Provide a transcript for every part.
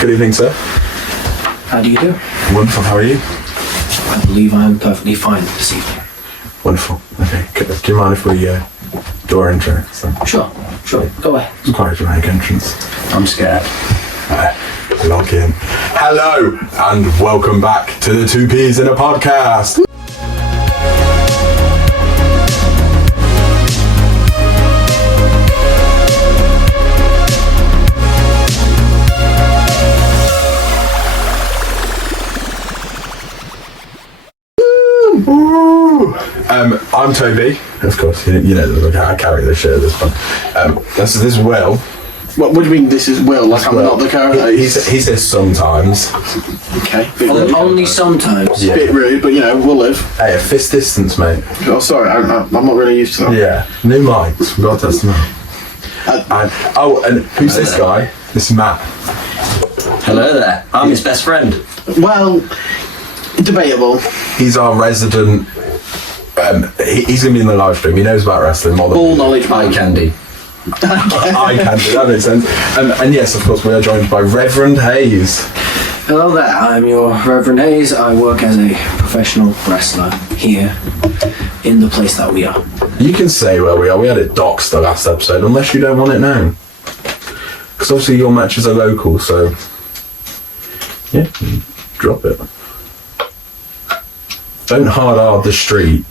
Good evening, sir. How do you do? Wonderful, how are you? I believe I am perfectly fine this evening. Wonderful. Okay, do you mind if we do our intro? So, Sure, go ahead. it's quite a dramatic entrance. I'm scared. Log in. Hello, and welcome back to the Two Peas in a Podcast. I'm Toby, of course. You know I carry this shit at this point. This is Will. What do you mean this is Will? Like I'm not the character? He says sometimes. Okay. Only sometimes. Yeah. Bit rude, but we'll live. Hey, a fist distance, mate. Oh, sorry, I'm not really used to that. Yeah. New mics. We've got to test them out. And who's this guy? This is Matt. Hello there. I'm his best friend. Well, debatable. He's our resident. He's going to be in the live stream. He knows about wrestling more than All knowledge, Eye candy. I can do. That makes sense. And yes, of course, we are joined by Reverend HAIZE. Hello there, I'm your Reverend HAIZE. I work as a professional wrestler here in the place that we are. You can say where we are. We had it doxed the last episode, unless you don't want it known. Because obviously your matches are local, so yeah, drop it. Don't hard the street.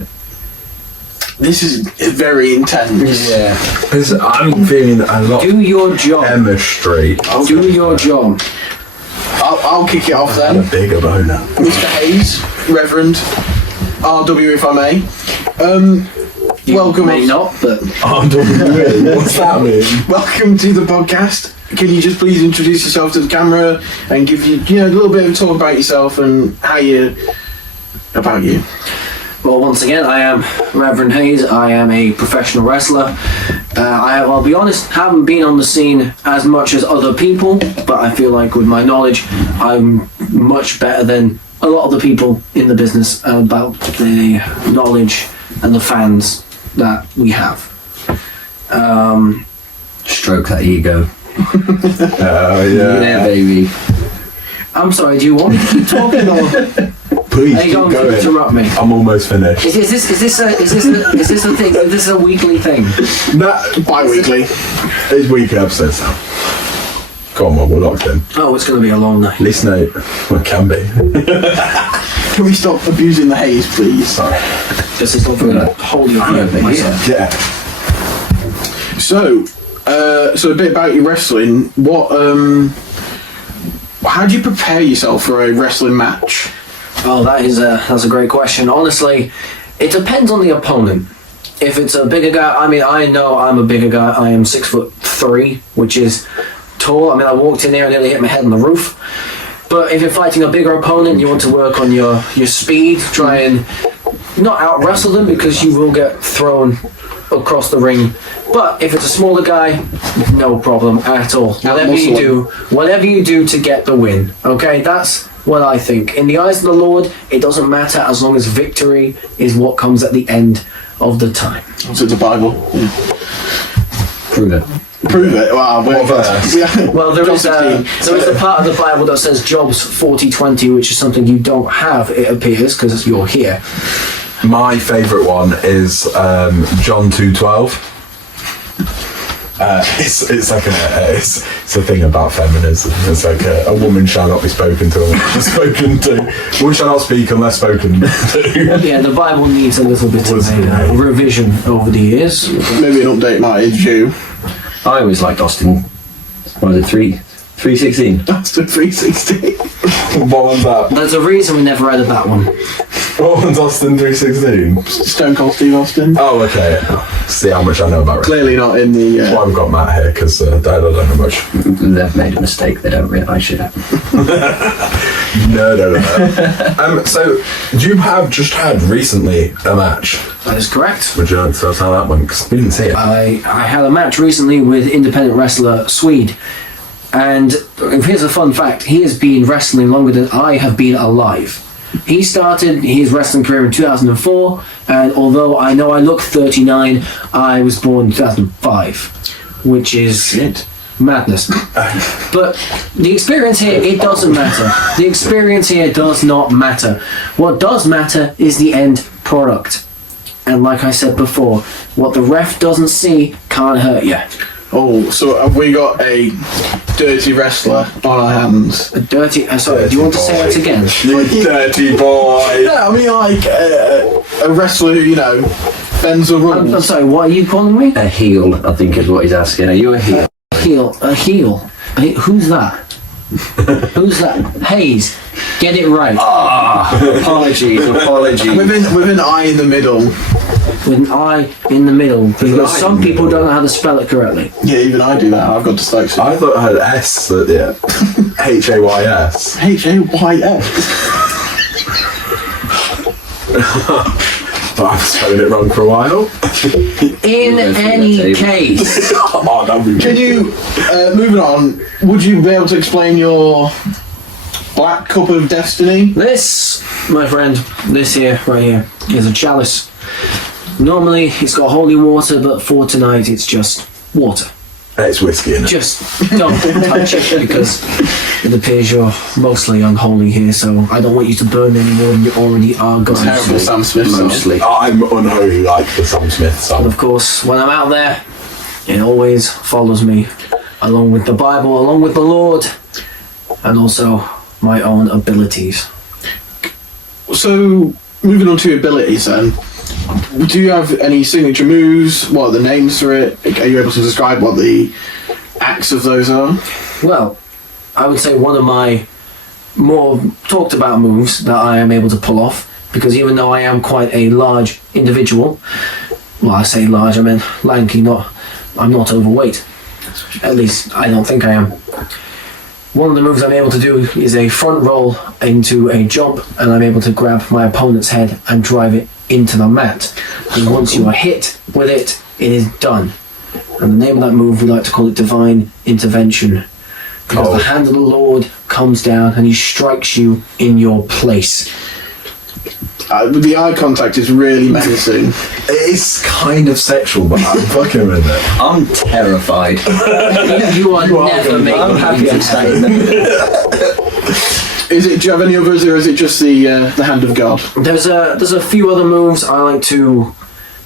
This is very intense. Yeah. Because I'm feeling a lot Do your job. chemistry. Do your job. I'll kick it off A then. bigger boner. Mr. HAIZE, Reverend, RW if I may. You Welcome. may not, but What's that mean? Welcome to the podcast. Can you just please introduce yourself to the camera and give you a little bit of a talk about yourself and about you? well, once again, I am Reverend HAIZE. I am a professional wrestler. I'll be honest, haven't been on the scene as much as other people, but I feel like with my knowledge, I'm much better than a lot of the people in the business about the knowledge and the fans that we have. Stroke that ego. Oh, yeah. Yeah, baby. I'm sorry, do you want me to keep talking or Please are you keep going to going. interrupt me? I'm almost finished. Is this a thing? Is this a weekly thing? Bi-weekly. It's weekly episodes now. Come on, we're locked in. Oh, it's going to be a long night. At least no, well, it can be. Can we stop abusing the HAIZE, please? Sorry. This is not going to hold you here, myself. Yeah. So a bit about your wrestling. How do you prepare yourself for a wrestling match? Oh, that's a great question. Honestly, it depends on the opponent. If it's a bigger guy, I know I'm a bigger guy. I am 6'3", which is tall. I walked in there and nearly hit my head on the roof. But if you're fighting a bigger opponent, you want to work on your speed. Try and not out wrestle them because you will get thrown across the ring. But if it's a smaller guy, no problem at all. Whatever you do to get the win. Okay, that's what I think. In the eyes of the Lord, it doesn't matter as long as victory is what comes at the end of the time. So the Bible. Prove it. Prove it. Wow. Well, there is a part of the Bible that says Job's 40-20, which is something you don't have, it appears, because you're here. My favourite one is John 2:12. It's like it's a thing about feminism. It's like a woman shall not be spoken to unless she's spoken to. Woman shall not speak unless spoken to. Yeah, the Bible needs a little bit of a revision over the years. Maybe an update might is due. I always liked Austin. What was it, 316? That's the 360. What was that? There's a reason we never read of that one. What one's Austin 316? Stone Cold Steve Austin. Oh, okay. See how much I know about wrestling. Clearly not in the. That's why we've got Matt here, because I don't know much. They've made a mistake they don't realise yet. No. So, you have just had recently a match. That is correct. Would you like to tell us how that went? Because we didn't see it. I had a match recently with independent wrestler Swede. And here's a fun fact. He has been wrestling longer than I have been alive. He started his wrestling career in 2004, and although I know I look 39, I was born in 2005, which is madness. But the experience here, it doesn't matter. The experience here does not matter. What does matter is the end product. And like I said before, what the ref doesn't see can't hurt you. Oh, so have we got a dirty wrestler on our hands? A dirty... sorry, do you want to say that again? You dirty boy. No, I mean like a wrestler who, you know, bends the rules. I'm sorry, what are you calling me? A heel, I think is what he's asking. Are you a heel? A heel. Who's that? Who's that? Hayes. Get it right. Apologies. With an I in the middle. With an I in the middle, because some people don't know how to spell it correctly. Yeah, even I do that. I've got dyslexia. I thought I had S, yeah. Hays. Hays. But I've spelled it wrong for a while. In any case, Oh, that'd be Can you, moving on, would you be able to explain your black cup of destiny? this, my friend, this here, right here, is a chalice. Normally, it's got holy water, but for tonight, it's just water. It's whiskey, innit? Just don't touch it, because it appears you're mostly unholy here, so I don't want you to burn any more than you already are going Terrible to. Sam Smith song. Mostly. I'm unholy like the Sam Smith song. Of course, when I'm out there, it always follows me, along with the Bible, along with the Lord, and also my own abilities. So, moving on to your abilities then, do you have any signature moves? What are the names for it? Are you able to describe what the acts of those are? Well, I would say one of my more talked about moves that I am able to pull off, because even though I am quite a large individual, well, I say large, I mean lanky, I'm not overweight. At least I don't think I am. One of the moves I'm able to do is a front roll into a jump, and I'm able to grab my opponent's head and drive it into the mat. And once you are hit with it, it is done. And the name of that move, we like to call it Divine Intervention. Because the hand of the Lord comes down and he strikes you in your place. The eye contact is really menacing. It's kind of sexual, but I'm fucking with it. I'm terrified. You are never I'm making happy me I'm saying that. Do you have any others, or is it just the hand of God? There's a few other moves I like to.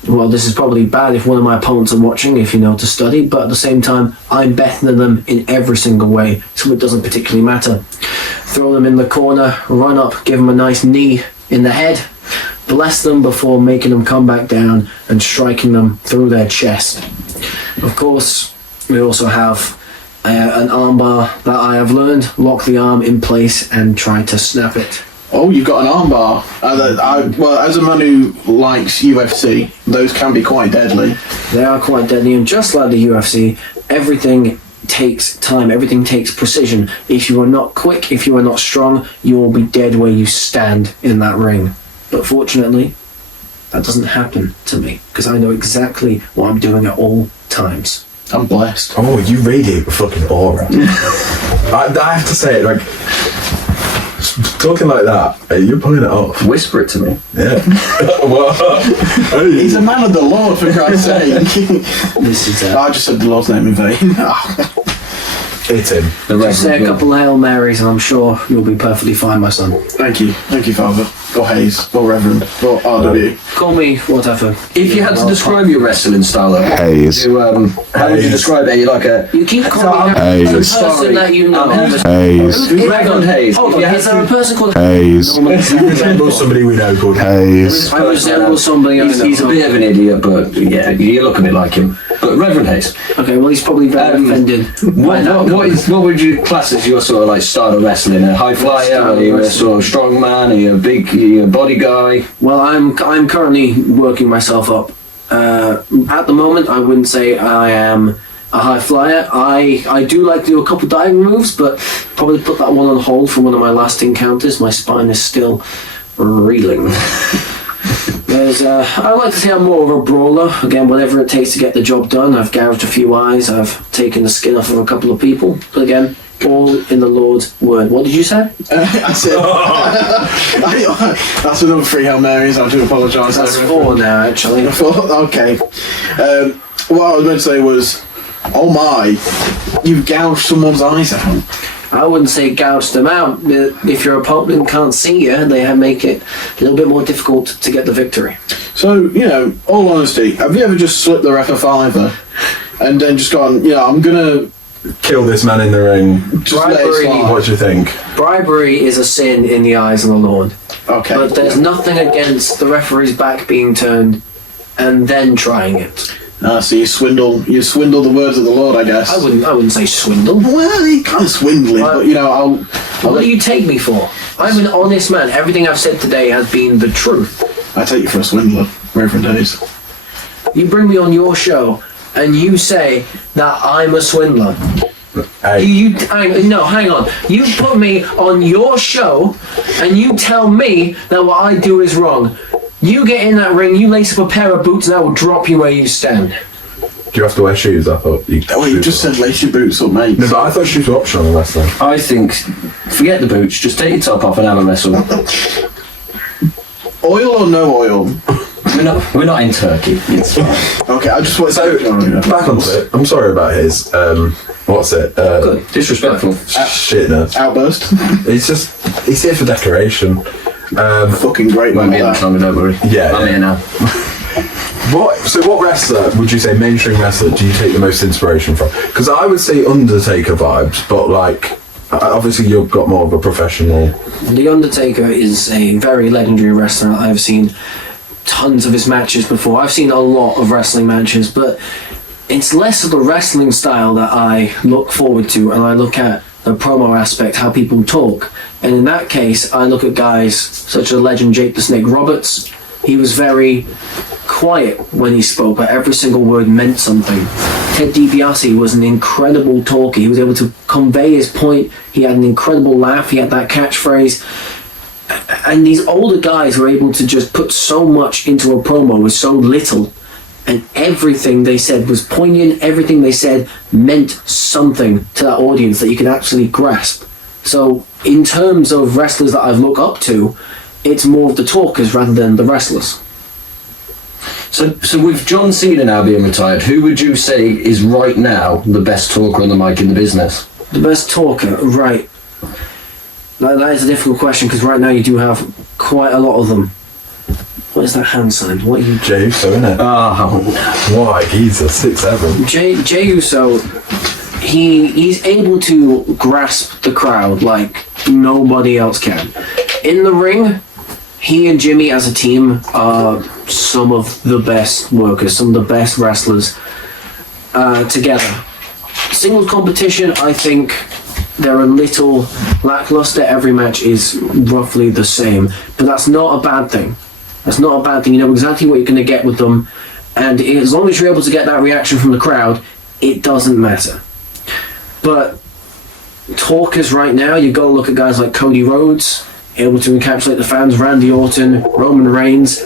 Well, this is probably bad if one of my opponents are watching, if you know, to study, but at the same time, I'm better than them in every single way, so it doesn't particularly matter. Throw them in the corner, run up, give them a nice knee in the head, bless them before making them come back down and striking them through their chest. Of course, we also have an armbar that I have learned. Lock the arm in place and try to snap it. Oh, you've got an armbar. Well, as a man who likes UFC, those can be quite deadly. They are quite deadly, and just like the UFC, everything takes time, everything takes precision. If you are not quick, if you are not strong, you will be dead where you stand in that ring. But fortunately, that doesn't happen to me, because I know exactly what I'm doing at all times. I'm blessed. Oh, you radiate with fucking aura. I have to say, like, talking like that, you're pulling it off. Whisper it to me. Yeah. Well, He's a man of the Lord, for Christ's sake. This is I just said the Lord's name in vain. it's him. The Just say a Reverend. couple of Hail Marys and I'm sure you'll be perfectly fine, my son. Thank you, Father. Or Hayes, or Reverend, or RW. Call me whatever. If you had to describe your wrestling style, Hayes. how would you describe it? Are you like a You keep calling me Hayes. the person that you know. Hayes. Who's Reverend Hayes? Hold If on, you had is there a person called Hayes. You resemble somebody we know called Hayes. I resemble somebody I know. He's a bit of an idiot, but yeah, you look a bit like him. But Reverend Hayes, Okay, well he's probably very offended. what would you class as your sort of like style of wrestling? A high flyer? Are you a sort of strong man? Are you a body guy? Well, I'm currently working myself up. At the moment, I wouldn't say I am a high flyer. I do like to do a couple diving moves, but probably put that one on hold for one of my last encounters. My spine is still reeling. I like to say I'm more of a brawler. Again, whatever it takes to get the job done. I've gouged a few eyes. I've taken the skin off of a couple of people. But again, all in the Lord's word. What did you say? I said... that's another 3 Hail Marys, I do apologise. That's 4 now, actually. Okay. What I was going to say was, oh my, you've gouged someone's eyes out. I wouldn't say gouge them out. If your opponent can't see you, they make it a little bit more difficult to get the victory. So, all honesty, have you ever just slipped the ref a fiver and then just gone, I'm gonna Kill this man in the ring. just let it Bribery. slide? What do you think? Bribery is a sin in the eyes of the Lord. Okay. But there's nothing against the referee's back being turned and then trying it. So you swindle the words of the Lord, I guess. I wouldn't say swindle. Well, you kind of swindling, but I'll What do you take me for? I'm an honest man. Everything I've said today has been the truth. I take you for a swindler, Reverend Days. You bring me on your show and you say that I'm a swindler. Hey, Hang on. You put me on your show and you tell me that what I do is wrong. You get in that ring, you lace up a pair of boots and I will drop you where you stand. do you have to wear shoes? I thought you. Oh, you just said lace your boots up, mate. No, but I thought shoes were optional in wrestling. I think, forget the boots, just take your top off and have a wrestle. Oil or no oil? We're not in Turkey. It's fine. Okay, I just want So, back onto it. I'm sorry about his. What's it? Good. Disrespectful. Shitness. Outburst. He's here for decoration. Fucking great, Won't man. be in the time, don't worry. Yeah. I'm here now. What wrestler would you say, mainstream wrestler, do you take the most inspiration from? Because I would say Undertaker vibes, but like, obviously you've got more of a professional. The Undertaker is a very legendary wrestler. I've seen tons of his matches before. I've seen a lot of wrestling matches, but it's less of the wrestling style that I look forward to, and I look at the promo aspect, how people talk. And in that case, I look at guys such as legend Jake the Snake Roberts. He was very quiet when he spoke, but every single word meant something. Ted DiBiase was an incredible talker. He was able to convey his point. He had an incredible laugh. He had that catchphrase. And these older guys were able to just put so much into a promo with so little. And everything they said was poignant. Everything they said meant something to that audience that you could actually grasp. So in terms of wrestlers that I've looked up to, it's more of the talkers rather than the wrestlers. So with John Cena now being retired, who would you say is right now the best talker on the mic in the business? The best talker, right. That is a difficult question because right now you do have quite a lot of them. What is that hand sign? What are you... Jey Uso, innit? Oh, Why? He's a 6'7". Jey Uso, he's able to grasp the crowd like nobody else can. In the ring, he and Jimmy as a team are some of the best workers, some of the best wrestlers together. Singles competition, I think they're a little lackluster. Every match is roughly the same, but that's not a bad thing. That's not a bad thing. You know exactly what you're going to get with them, and as long as you're able to get that reaction from the crowd, it doesn't matter. But talkers right now, you've got to look at guys like Cody Rhodes, able to encapsulate the fans, Randy Orton, Roman Reigns,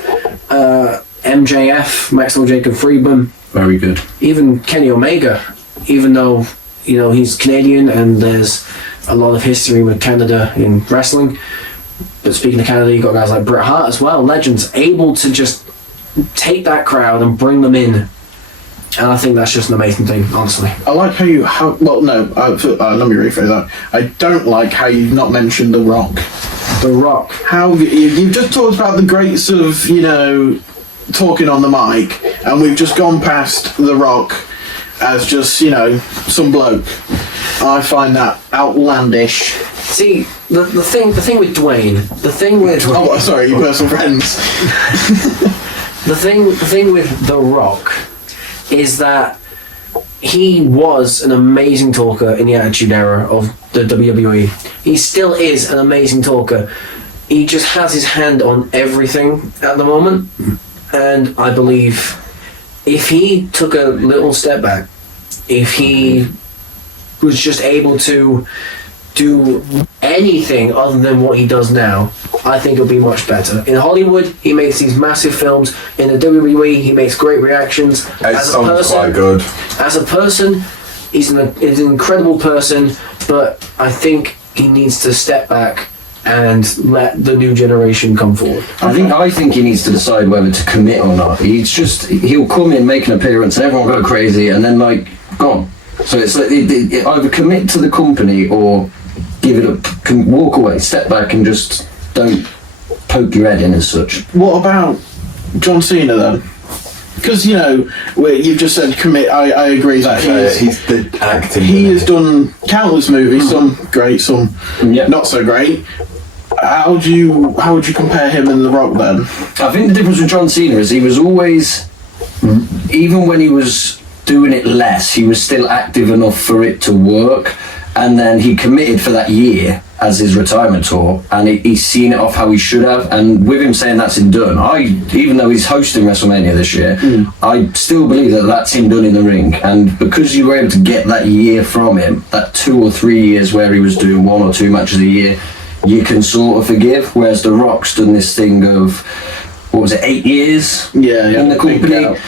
MJF, Maxwell Jacob Friedman. very good. Even Kenny Omega, even though he's Canadian and there's a lot of history with Canada in wrestling. But speaking of Canada, you've got guys like Bret Hart as well, legends, able to just take that crowd and bring them in. And I think that's just an amazing thing, honestly. I like how let me rephrase that. I don't like how you've not mentioned The Rock. The Rock. How you've just talked about the greats of, talking on the mic, and we've just gone past The Rock as just, some bloke. I find that outlandish. See, the thing with Dwayne, Oh, sorry, you personal friends. the thing with The Rock is that he was an amazing talker in the Attitude Era of the WWE. He still is an amazing talker. He just has his hand on everything at the moment, and I believe if he took a little step back, if he was just able to do anything other than what he does now, I think it'll be much better. In Hollywood, he makes these massive films. In the WWE, he makes great reactions. It sounds quite good. As a person, he's an incredible person, but I think he needs to step back and let the new generation come forward. I think he needs to decide whether to commit or not. He'll come in, make an appearance, and everyone will go crazy, and then gone. So it's like it either commit to the company or give it up, walk away, step back, and just don't poke your head in as such. What about John Cena then? Because you've just said commit. I agree that he's the acting. he has done countless movies, some great, some not so great. How would you compare him and The Rock then? I think the difference with John Cena is he was always, even when he was doing it less, he was still active enough for it to work. And then he committed for that year as his retirement tour, and he's seen it off how he should have. And with him saying that's him done, even though he's hosting WrestleMania this year, I still believe that that's him done in the ring. And because you were able to get that year from him, that 2 or 3 years where he was doing 1 or 2 matches a year, you can sort of forgive. Whereas The Rock's done this thing of, 8 years in the company,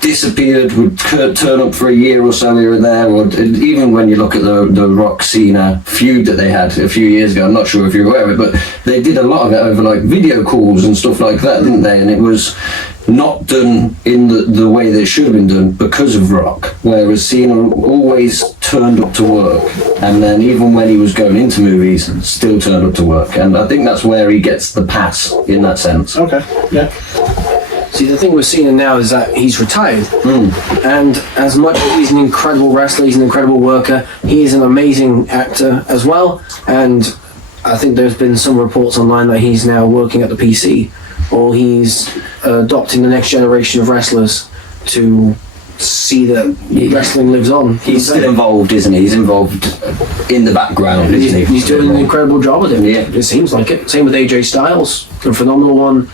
disappeared, would turn up for a year or so here and there, or even when you look at the Rock Cena feud that they had a few years ago, I'm not sure if you're aware of it, but they did a lot of it over like video calls and stuff like that, didn't they? And it was not done in the way that it should have been done because of Rock, whereas Cena always turned up to work, and then even when he was going into movies, still turned up to work. And I think that's where he gets the pass in that sense. Okay, yeah. See, the thing with Cena now is that he's retired, and as much as he's an incredible wrestler, he's an incredible worker, he is an amazing actor as well. And I think there's been some reports online that he's now working at the PC, or he's adopting the next generation of wrestlers to see that wrestling lives on. He's still involved, isn't he? He's involved in the background, isn't he? He's doing an incredible job with it. Yeah, it seems like it. Same with AJ Styles, a phenomenal one.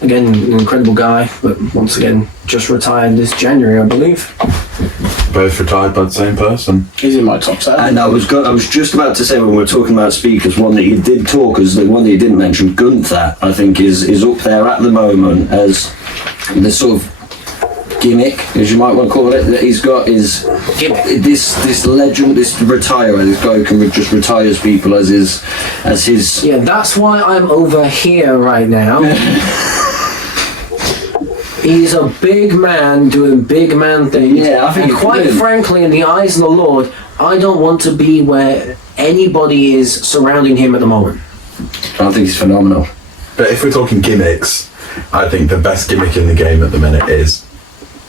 Again, an incredible guy, but once again, just retired this January, I believe. Both retired by the same person. He's in my top 7. And I was just about to say, when we were talking about speakers, one that you did talk as the one that you didn't mention, Gunther, I think is up there at the moment as the sort of gimmick, as you might want to call it, that he's got is this legend, this retirer, this guy who can just retires people as his. Yeah, that's why I'm over here right now. He's a big man doing big man things. Yeah, I think. And quite frankly, in the eyes of the Lord, I don't want to be where anybody is surrounding him at the moment. I think he's phenomenal. But if we're talking gimmicks, I think the best gimmick in the game at the minute is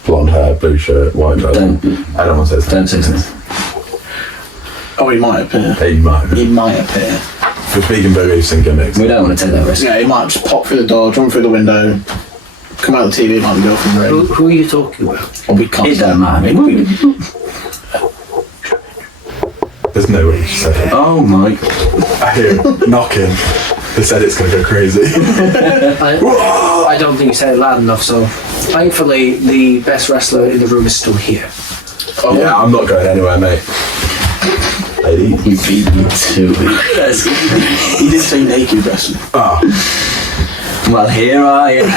blonde hair, blue shirt, white shirt. I don't want to say Don't say so. Oh, he might appear. He might. He might appear. If we're speaking beliefs and gimmicks. We don't want to take that risk. Yeah, he might just pop through the door, jump through the window, come out of the TV, might be girlfriend ring. Who are you talking about? Or we can't. It don't matter. There's no way you said it. Oh my. I hear knocking. They said it's going to go crazy. I don't think you said it loud enough, so thankfully the best wrestler in the room is still here. Oh, yeah, I'm not going anywhere, mate. Lady. You beat me too. He did say naked wrestling. Ah. Well, here I am.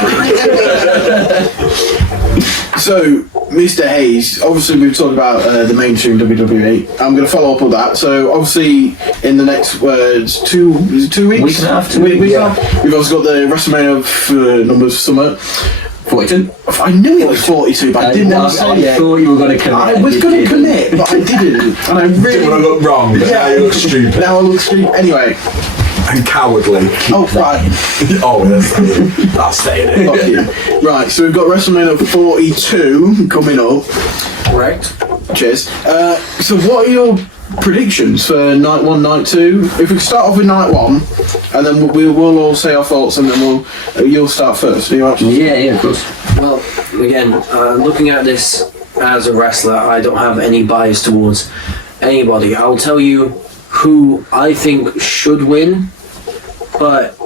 So, Mr. Hayes, obviously we've talked about the mainstream WWE. I'm going to follow up with that. So, obviously, in the next 2 weeks? Week and a half, 2 weeks. We've also got the WrestleMania numbers summit. 42. I knew it was 42, but I didn't want to say I it. thought you were going to commit. I was going to commit, but I didn't. And I really... Didn't want to look wrong, but now you look stupid. Now I look stupid. Anyway. And cowardly. Oh, right. Oh, that's staying in. Fuck you. Right, so we've got WrestleMania 42 coming up. Correct. Cheers. So what are your predictions for night 1, night 2? If we start off with night 1, and then we'll all say our thoughts, and then you'll start first. Are you right? Yeah, of course. Well, again, looking at this as a wrestler, I don't have any bias towards anybody. I'll tell you who I think should win, but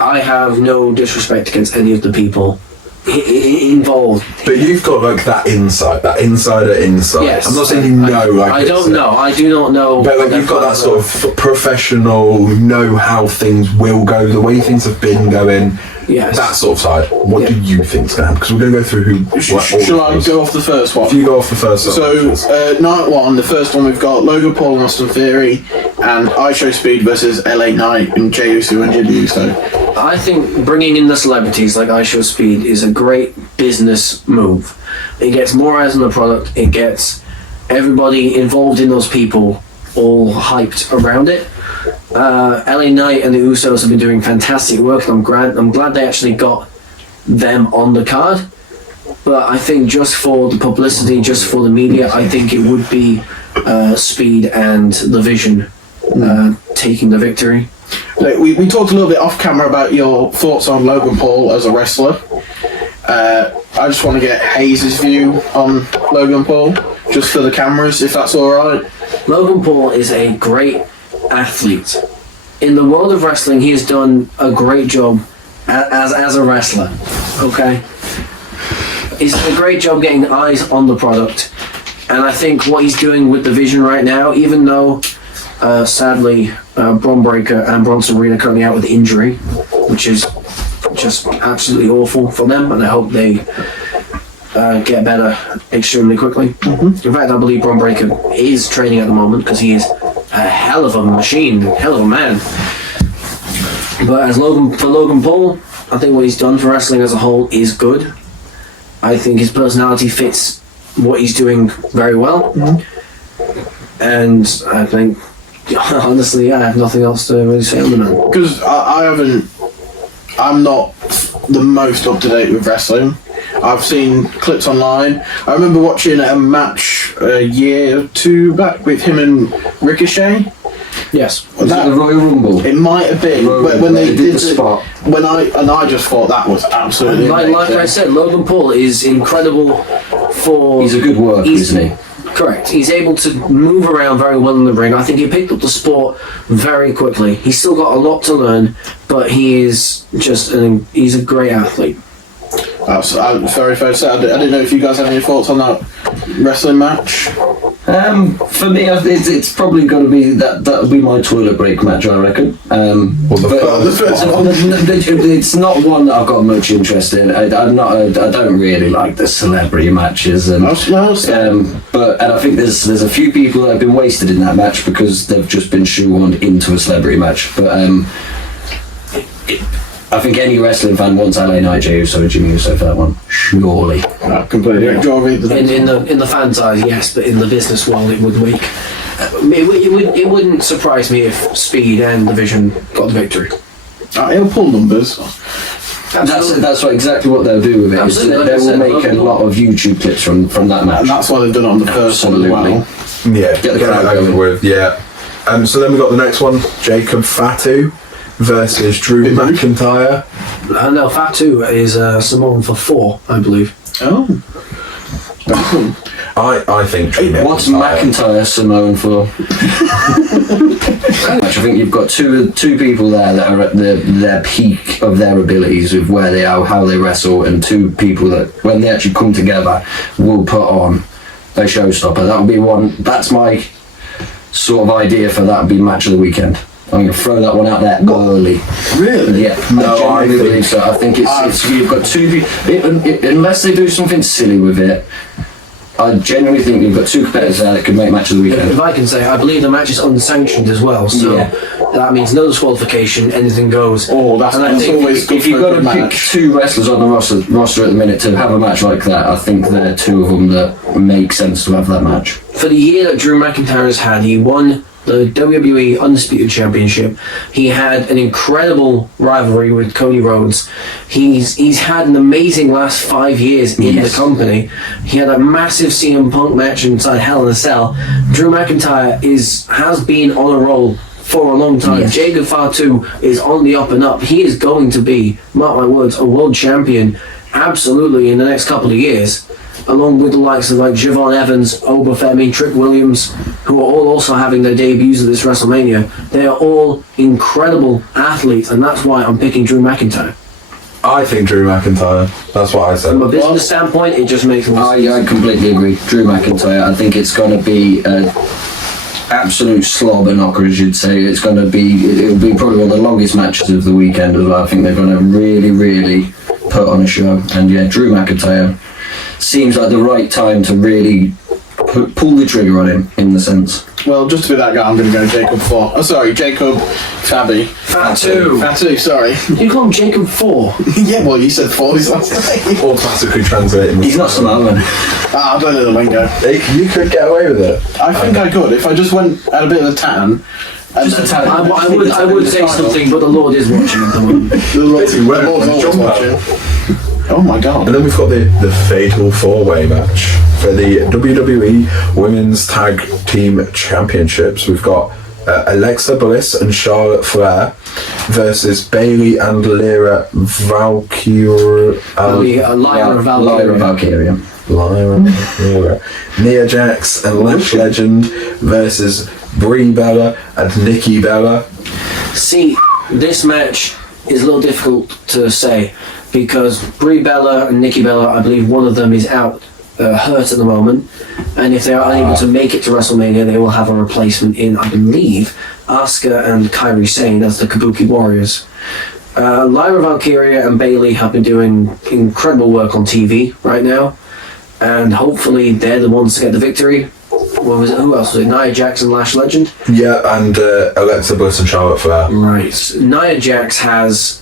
I have no disrespect against any of the people involved. But you've got like that insider insight. Yes. I'm not saying you know. Like I don't know. I do not know. But like you've got that sort of professional, know how things will go, the way things have been going. Yes. That sort of side. What do you think's going to happen? Because we're going to go through who. Shall I go off the first one? If you go off the first one. So, night 1, the first one, we've got Logan Paul and Austin Theory, and I Show Speed versus LA Knight and Jey Uso and Jey Uso. I think bringing in the celebrities like iShow Speed is a great business move. It gets more eyes on the product. It gets everybody involved in those people all hyped around it. LA Knight and the Usos have been doing fantastic work, and I'm glad they actually got them on the card. But I think just for the publicity, just for the media, I think it would be Speed and the Vision taking the victory. We talked a little bit off camera about your thoughts on Logan Paul as a wrestler. I just want to get HAIZE's view on Logan Paul, just for the cameras, if that's alright. Logan Paul is a great athlete. In the world of wrestling, he has done a great job as a wrestler. Okay? He's done a great job getting eyes on the product. And I think what he's doing with the Vision right now, even though sadly Bron Breakker and Bronson Reed are currently out with injury, which is just absolutely awful for them, and I hope they get better extremely quickly. In fact, I believe Bron Breakker is training at the moment because he is a hell of a machine, hell of a man. But for Logan Paul, I think what he's done for wrestling as a whole is good. I think his personality fits what he's doing very well. And I think, honestly, I have nothing else to really say on the man. Because I'm not the most up to date with wrestling. I've seen clips online. I remember watching a match a year or two back with him and Ricochet. Yes. Was it the Royal Rumble? It might have been when they did the spot. I just thought that was absolutely amazing. Like I said, Logan Paul is incredible for... He's a good worker, isn't he? Correct. He's able to move around very well in the ring. I think he picked up the sport very quickly. He's still got a lot to learn, but he is just he's a great athlete. That's very fair to say. I didn't know if you guys have any thoughts on that wrestling match. For me, it's probably going to be that'll be my toilet break match, I reckon. The first one. It's not one that I've got much interest in. I don't really like the celebrity matches, and I think there's a few people that have been wasted in that match because they've just been shoehorned into a celebrity match. But I think any wrestling fan wants LA Knight, Jey Uso, Jimmy Uso for that one, surely. Completely. In the fan side, yes, but in the business world, it would make. It wouldn't surprise me if Speed and the Vision got the victory. He'll pull numbers. That's exactly what they'll do with it. They will make a lot of YouTube clips from that match. And that's why they've done it on the first one as well. Yeah, get that over with. Yeah. So then we got the next one: Jacob Fatu versus Drew McIntyre. No, Fatu is Samoan for 4, I believe. Oh. I think Drew McIntyre. What's McIntyre Samoan for? I think you've got two people there that are at their peak of their abilities with where they are, how they wrestle, and two people that, when they actually come together, will put on a showstopper. That would be one. That's my sort of idea for that. Would be match of the weekend. I'm going to throw that one out there early. Really? Yeah. I believe so. I think it's you've got two people, unless they do something silly with it. I genuinely think you've got two competitors there that could make match of the weekend. If I can say, I believe the match is unsanctioned as well, so that means no disqualification, anything goes. Oh, that's always good. If you've got to pick two wrestlers on the roster at the minute to have a match like that, I think there are two of them that make sense to have that match. For the year that Drew McIntyre has had, he won the WWE Undisputed Championship. He had an incredible rivalry with Cody Rhodes. He's had an amazing last 5 years in the company. He had a massive CM Punk match inside Hell in a Cell. Drew McIntyre has been on a roll for a long time. Yes. Jacob Fatu is on the up and up. He is going to be, mark my words, a world champion absolutely in the next couple of years, along with the likes of like Javon Evans, Oba Femi, Trick Williams, who are all also having their debuts at this WrestleMania. They are all incredible athletes, and that's why I'm picking Drew McIntyre. I think Drew McIntyre. That's what I said. From a business standpoint, it just makes more sense. I completely agree. Drew McIntyre. I think it's going to be an absolute slobber knocker, as you'd say. It'll be probably one of the longest matches of the weekend as well. I think they're going to really, really put on a show. And yeah, Drew McIntyre seems like the right time to really pull the trigger on him, in the sense. Well, just to be that guy, I'm going to go Jacob 4. Oh, sorry, Jacob Fabi. Fatu. Sorry. You call him Jacob 4? Yeah, well, you said 4 his last name. Automatically translating. He's not Samoan. I don't know the lingo. You could get away with it. I think I could, if I just went at a bit of a tan. Just a tan. I would say something, but the Lord is watching at the moment. The Lord's always watching. Oh my god. And then we've got the fatal four-way match for the WWE Women's Tag Team Championships. We've got Alexa Bliss and Charlotte Flair versus Bayley and Lyra Valkyria. Lyra Valkyria. Nia Jax and Lash Legend versus Brie Bella and Nikki Bella. See, this match is a little difficult to say because Brie Bella and Nikki Bella, I believe one of them is out hurt at the moment, and if they are unable to make it to WrestleMania, they will have a replacement in, I believe, Asuka and Kairi Sane as the Kabuki Warriors. Lyra Valkyria and Bayley have been doing incredible work on TV right now, and hopefully they're the ones to get the victory. Who else was it? Nia Jax and Lash Legend? Yeah, and Alexa Bliss and Charlotte Flair. Right. Nia Jax has...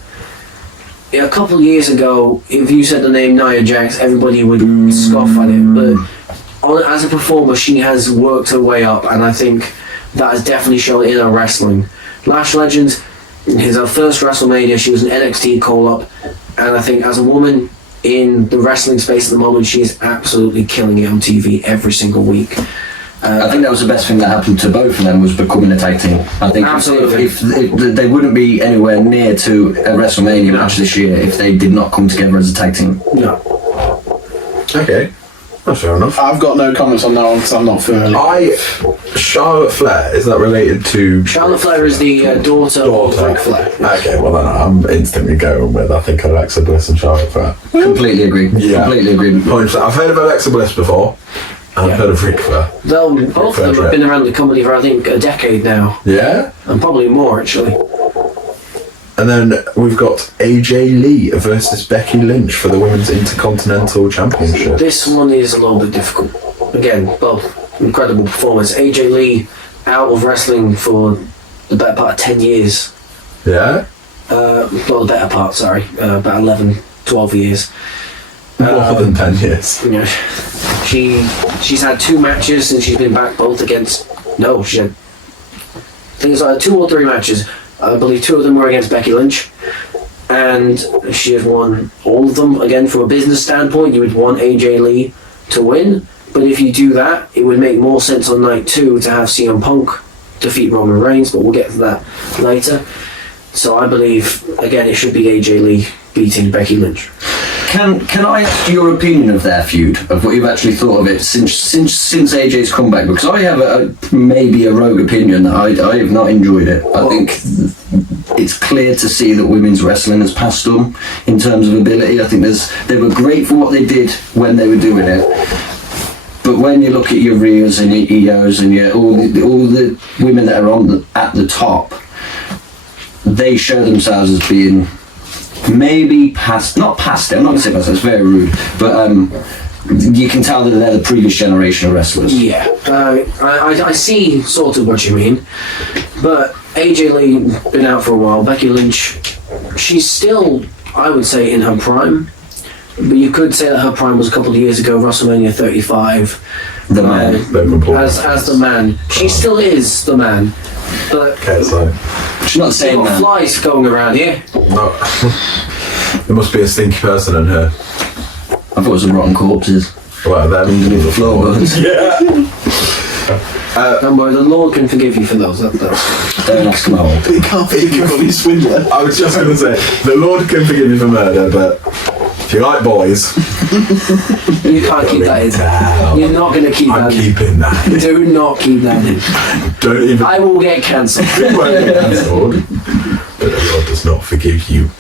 A couple of years ago, if you said the name Nia Jax, everybody would scoff at it, but as a performer, she has worked her way up, and I think that has definitely shown in her wrestling. Lash Legend is her first WrestleMania. She was an NXT call-up, and I think as a woman in the wrestling space at the moment, she is absolutely killing it on TV every single week. I think that was the best thing that happened to both of them, was becoming a tag team. I think if they wouldn't be anywhere near to a WrestleMania match this year if they did not come together as a tag team. No. Okay, that's fair enough. I've got no comments on that one because I'm not familiar. Charlotte Flair, is that related to... Charlotte Flair is the daughter of Ric Flair. Okay, well then I'm instantly going with, I think, Alexa Bliss and Charlotte Flair. Completely agree. Yeah. Completely agree. 100%. I've heard of Alexa Bliss before. I've heard of Ric Flair. Both of them have been around the company for, I think, a decade now. Yeah? And probably more, actually. And then we've got AJ Lee versus Becky Lynch for the Women's Intercontinental Championship. This one is a little bit difficult. Again, both incredible performance. AJ Lee out of wrestling for the better part of 10 years. Yeah? Well, the better part, sorry. About 11, 12 years. More than 10 years. You know, she's had 2 matches since she's been back, both against... No, she had... I think it's like 2 or 3 matches. I believe 2 of them were against Becky Lynch. And she had won all of them. Again, from a business standpoint, you would want AJ Lee to win. But if you do that, it would make more sense on night 2 to have CM Punk defeat Roman Reigns, but we'll get to that later. So I believe, again, it should be AJ Lee beating Becky Lynch. Can I ask your opinion of their feud, of what you've actually thought of it since AJ's comeback? Because I have maybe a rogue opinion that I have not enjoyed it. I think it's clear to see that women's wrestling has passed them in terms of ability. I think they were great for what they did when they were doing it. But when you look at your Rheas and your Ios and all the women that are at the top, they show themselves as being maybe not past it. I'm not going to say past it, it's very rude, but you can tell that they're the previous generation of wrestlers. Yeah, I see sort of what you mean, but AJ Lee been out for a while. Becky Lynch, she's still, I would say, in her prime, but you could say that her prime was a couple of years ago, WrestleMania 35. The man. As the man. She still is the man, but Okay, so... She's not the same got man. flies going around here. No. There must be a stinky person in here. I thought it was some rotten corpses. Well, that means The floorboards. Yeah. Don't worry, the Lord can forgive you for those. Don't ask my old. You can't be a complete swindler. I was just going to say, the Lord can forgive you for murder, but if you like boys... You can't keep that in. Down. You're not going to keep I'm that in. keeping that. Do not keep that in. Don't even... I will get cancelled. You won't get cancelled. But the Lord does not forgive you.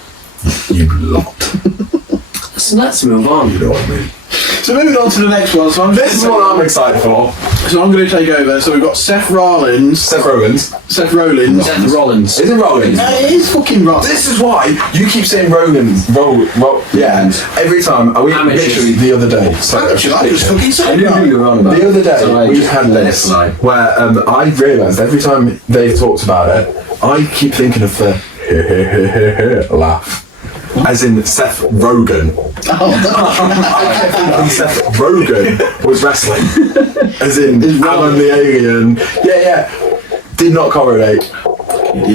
You lot. So let's move on. You know what I mean? So moving on to the next one. So This is what I'm excited for. So I'm going to take over. So we've got Seth Rollins. Seth Rollins. Seth Rollins. Seth Rollins. Is it Rollins? It is fucking Rollins. This is why you keep saying Rollins. Yeah. Every time. We literally the other day. I just fucking I said knew who you were on about. The other day So I we just had let it this fly. where I realised every time they talked about it, I keep thinking of the laugh. As in Seth Rogen. I kept thinking Seth Rogen was wrestling. As in Alan the Alien. Yeah. Did not correlate.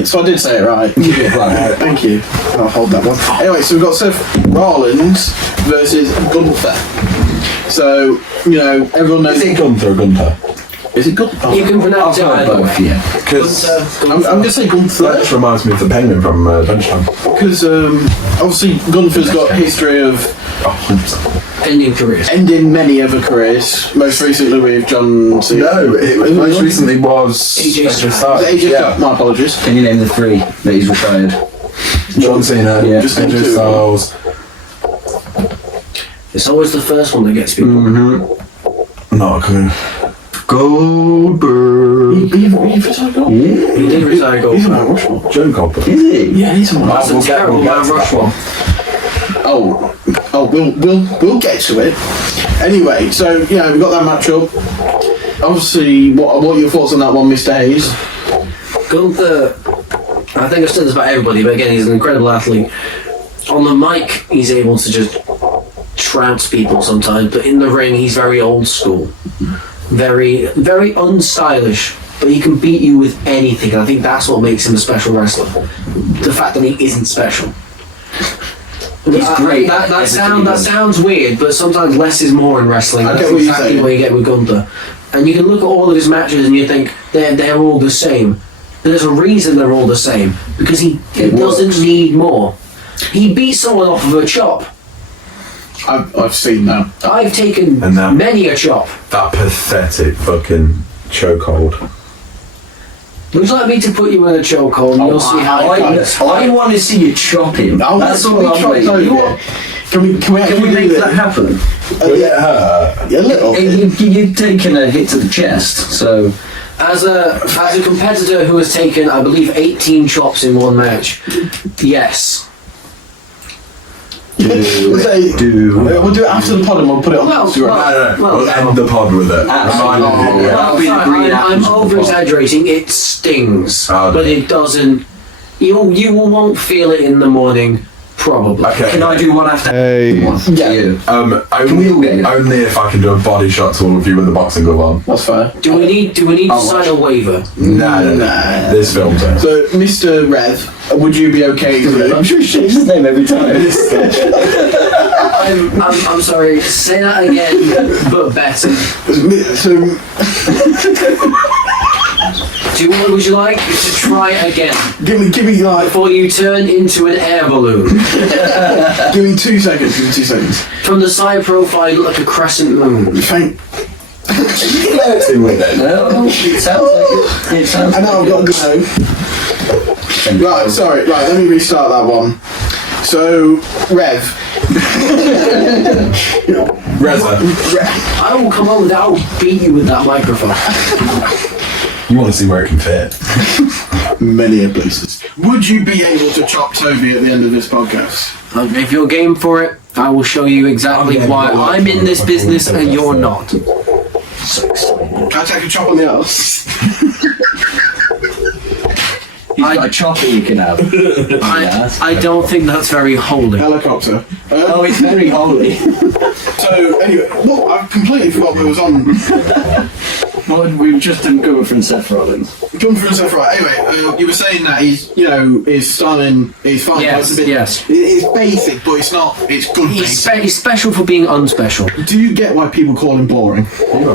So I did say it right. Thank you. I'll hold that one. Anyway, so we've got Seth Rollins versus Gunther. So, you know, everyone knows. Is it Gunther or Gunther? Is it Gunther? You can pronounce it either Both, way. yeah. Because I'm going to say Gunther. that just reminds me of the penguin from Lunchtime. Because obviously Gunther's got a history of Ending careers. ending many other careers. Most recently with John Cena. No, it most recently was AJ Styles. Styles. AJ Yeah. My apologies. Can you name the 3 that he's retired? John Cena, Yeah. Just AJ them two. Styles. It's always the first one that gets people. Not a clue. Goldberg. He retired Goldberg. He did retire He's a Goldberg. Mount Rushmore. Joe Goldberg. Is he? Yeah, he's a Mount That's a terrible Mount Rushmore. Oh, we'll get to it. Anyway, so yeah, we've got that matchup. Obviously, what are your thoughts on that one, Mr. Hayes? Gunther, I think I've said this about everybody, but again, he's an incredible athlete. On the mic, he's able to just trounce people sometimes, but in the ring, he's very old school. Very, very unstylish, but he can beat you with anything, and I think that's what makes him a special wrestler. The fact that he isn't special. He's great. That sounds weird, but sometimes less is more in wrestling. I That's get what you're exactly saying. what you get with Gunther. And you can look at all of his matches and you think they're all the same. But there's a reason they're all the same, because he doesn't need more. He beats someone off of a chop. I've seen that. I've taken And that- many a chop. That pathetic fucking chokehold. Would you like me to put you in a chokehold and you'll see how it goes? I want to see you chop him. That's all I'm waiting for. Can we Can we make that happen? Will it hurt? A little. You've taken a hit to the chest, so As a competitor who has taken, I believe, 18 chops in one match, yes. We'll do it after the pod and we'll put it on Instagram. We'll end the pod with it. Absolutely. That'll be the green I'm apples of the over exaggerating. It stings, Oh, but it doesn't. You won't feel it in the morning, probably. Okay. Can I do one after? Yeah. To you? Only, all get it? only if I can do a body shot to all of you with the boxing glove on. That's fair. Do we need to sign a waiver? No. This film's it. So, Mr. Rev, would you be okay? I'm sure he changes his name every time. I'm sorry. Say that again, but better. So, Would you like to try again give me like, before you turn into an air balloon? give me 2 seconds. Give me 2 seconds. From the side profile, you look like a crescent moon. Thank. Flirting with it. No, it sounds like it. It sounds I know I've got to go. Right, sorry. Right, let me restart that one. So, Rev. Reza, I will come over there. I will beat you with that microphone. you want to see where it can fit. Many places. Would you be able to chop Toby at the end of this podcast? If you're game for it, I will show you exactly why I'm in this business and you're not. Can I take a chop on the ass? He's got a chopper you can have. I don't think that's very holy. Helicopter. Oh, it's very holy. So, anyway, well, I completely forgot what was on. Well, we just didn't go from Seth Rollins. Come from stuff right. Anyway, you were saying that his styling is fine. Yes, but it's a bit, yes. It's basic, but it's not. It's good. He's special for being unspecial. Do you get why people call him boring?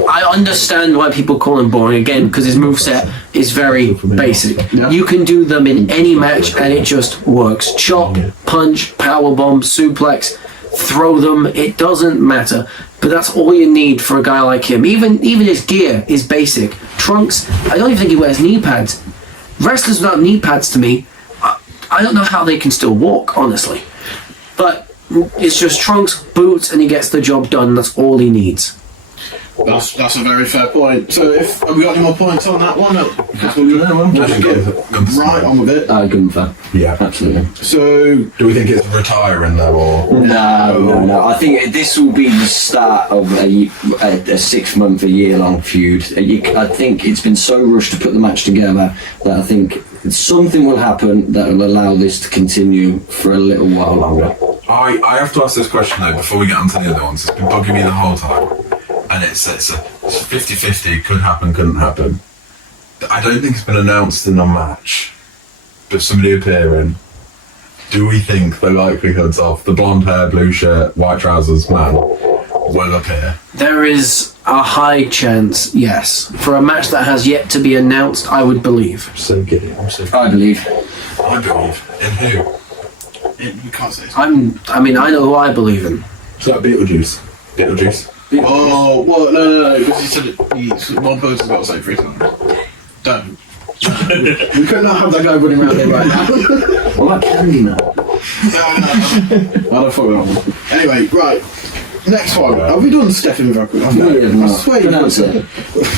I understand why people call him boring, again, because his moveset is very basic. Yeah. You can do them in any match and it just works. Chop, punch, powerbomb, suplex, throw them, it doesn't matter. But that's all you need for a guy like him. Even his gear is basic. Trunks, I don't even think he wears knee pads. Wrestlers without knee pads, to me, I don't know how they can still walk, honestly. But It's just trunks, boots, and he gets the job done. That's all he needs. That's a very fair point. So, have we got any more points on that one? Right on with it. Gunther. Yeah. Absolutely. So, Do we think it's retiring though, or No. I think this will be the start of a 6 month, a year long feud. I think it's been so rushed to put the match together that I think something will happen that will allow this to continue for a little while longer. I have to ask this question though before we get on to the other ones. It's been bugging me the whole time, and it's 50-50. Could happen, couldn't happen. I don't think it's been announced in a match, but somebody appearing. Do we think the likelihoods of the blonde hair, blue shirt, white trousers man will appear? There is a high chance, yes. For a match that has yet to be announced, I would believe. So giddy. I believe. I believe in who? you can't say. I know who I believe in. Is that Beetlejuice? Beetlejuice. Oh, well, no, because he said it, one person's got to say 3 times. Don't. We could not have that guy running around here right now. What about Candyman? No. I don't fuck with that one. Anyway, right. Next one. Have we done Stephanie Vacu? No. I swear you Pronounce it.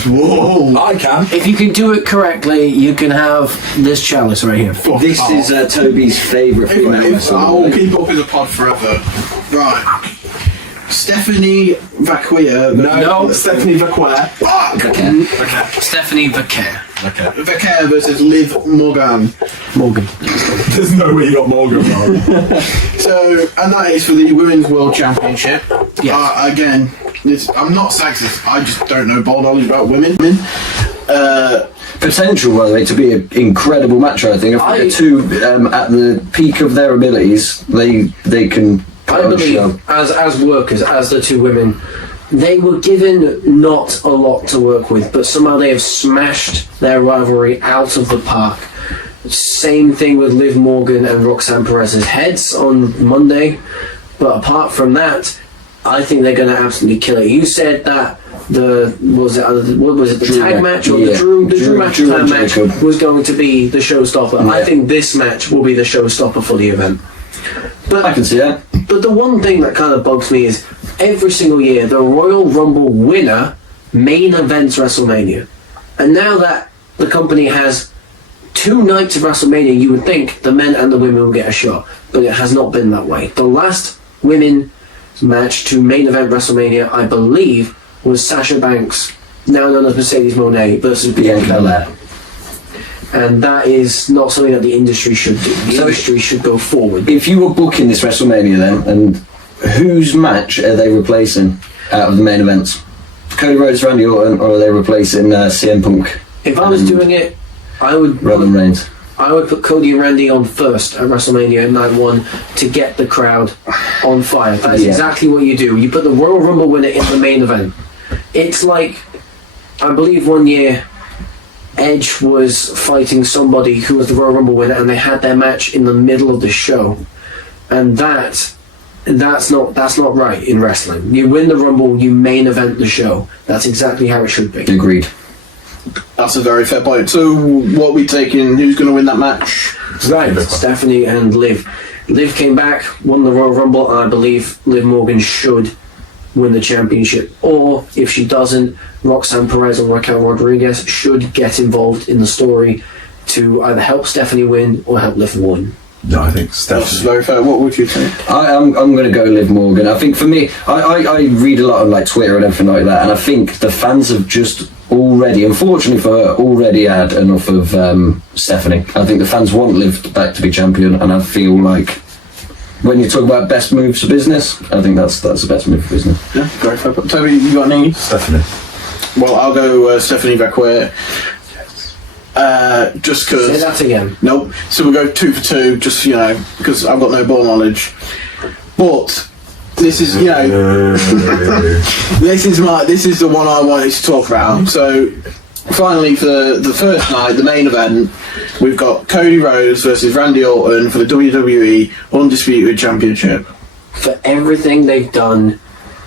Whoa. I can. If you can do it correctly, you can have this chalice right here. This is Toby's favourite female wrestler. I will keep up in the pod forever. Right. Stephanie Vaquia. No. Stephanie Vaquer. Fuck! Okay. Stephanie Vaquer. Okay. Vaquer versus Liv Morgan. There's no way you got Morgan wrong. So, and that is for the Women's World Championship. Yes. Again, I'm not sexist. I just don't know ball knowledge about women. Potential, by the way, to be an incredible match. I think. I think the two at the peak of their abilities, they can. I believe, as workers, as the two women, they were given not a lot to work with, but somehow they have smashed their rivalry out of the park. Same thing with Liv Morgan and Roxanne Perez's heads on Monday, but apart from that, I think they're going to absolutely kill it. You said that the tag match or the Drew match was going to be the showstopper. Yeah. I think this match will be the showstopper for the event. But I can see that. But the one thing that kind of bugs me is every single year the Royal Rumble winner main events WrestleMania. And now that the company has 2 nights of WrestleMania, you would think the men and the women will get a shot. But it has not been that way. The last women match to main event WrestleMania, I believe, was Sasha Banks, now known as Mercedes Moné, versus Bianca Belair. And that is not something that the industry should do. The industry should go forward. If you were booking this WrestleMania then, and whose match are they replacing out of the main events? Cody Rhodes, Randy Orton, or are they replacing CM Punk? If I was doing it, I would Roman Reigns. I would put Cody and Randy on first at WrestleMania Night 1 to get the crowd on fire. That is exactly what you do. You put the Royal Rumble winner in the main event. It's like, I believe one year Edge was fighting somebody who was the Royal Rumble winner, and they had their match in the middle of the show, and that's not right in wrestling. You win the Rumble, you main event the show. That's exactly how it should be. Agreed. That's a very fair point. So, what are we taking? Who's going to win that match? Right, Stephanie and Liv. Liv came back, won the Royal Rumble, and I believe Liv Morgan should win the championship. Or, if she doesn't, Roxanne Perez or Raquel Rodriguez should get involved in the story to either help Stephanie win or help Liv win. No, I think Stephanie. That's very fair. What would you think? I'm going to go Liv Morgan. I think for me, I read a lot on like Twitter and everything like that, and I think the fans have just already, unfortunately for her, already had enough of Stephanie. I think the fans want Liv back to be champion, and I feel like when you talk about best moves for business, I think that's the best move for business. Yeah, very fair point. Toby, you got any? Stephanie. Well, I'll go Stephanie Vaquer. Just because. Say that again. Nope. So we'll go 2 for 2, just, because I've got no ball knowledge. But this is, this is the one I wanted to talk about. So finally, for the first night, the main event, we've got Cody Rhodes versus Randy Orton for the WWE Undisputed Championship. For everything they've done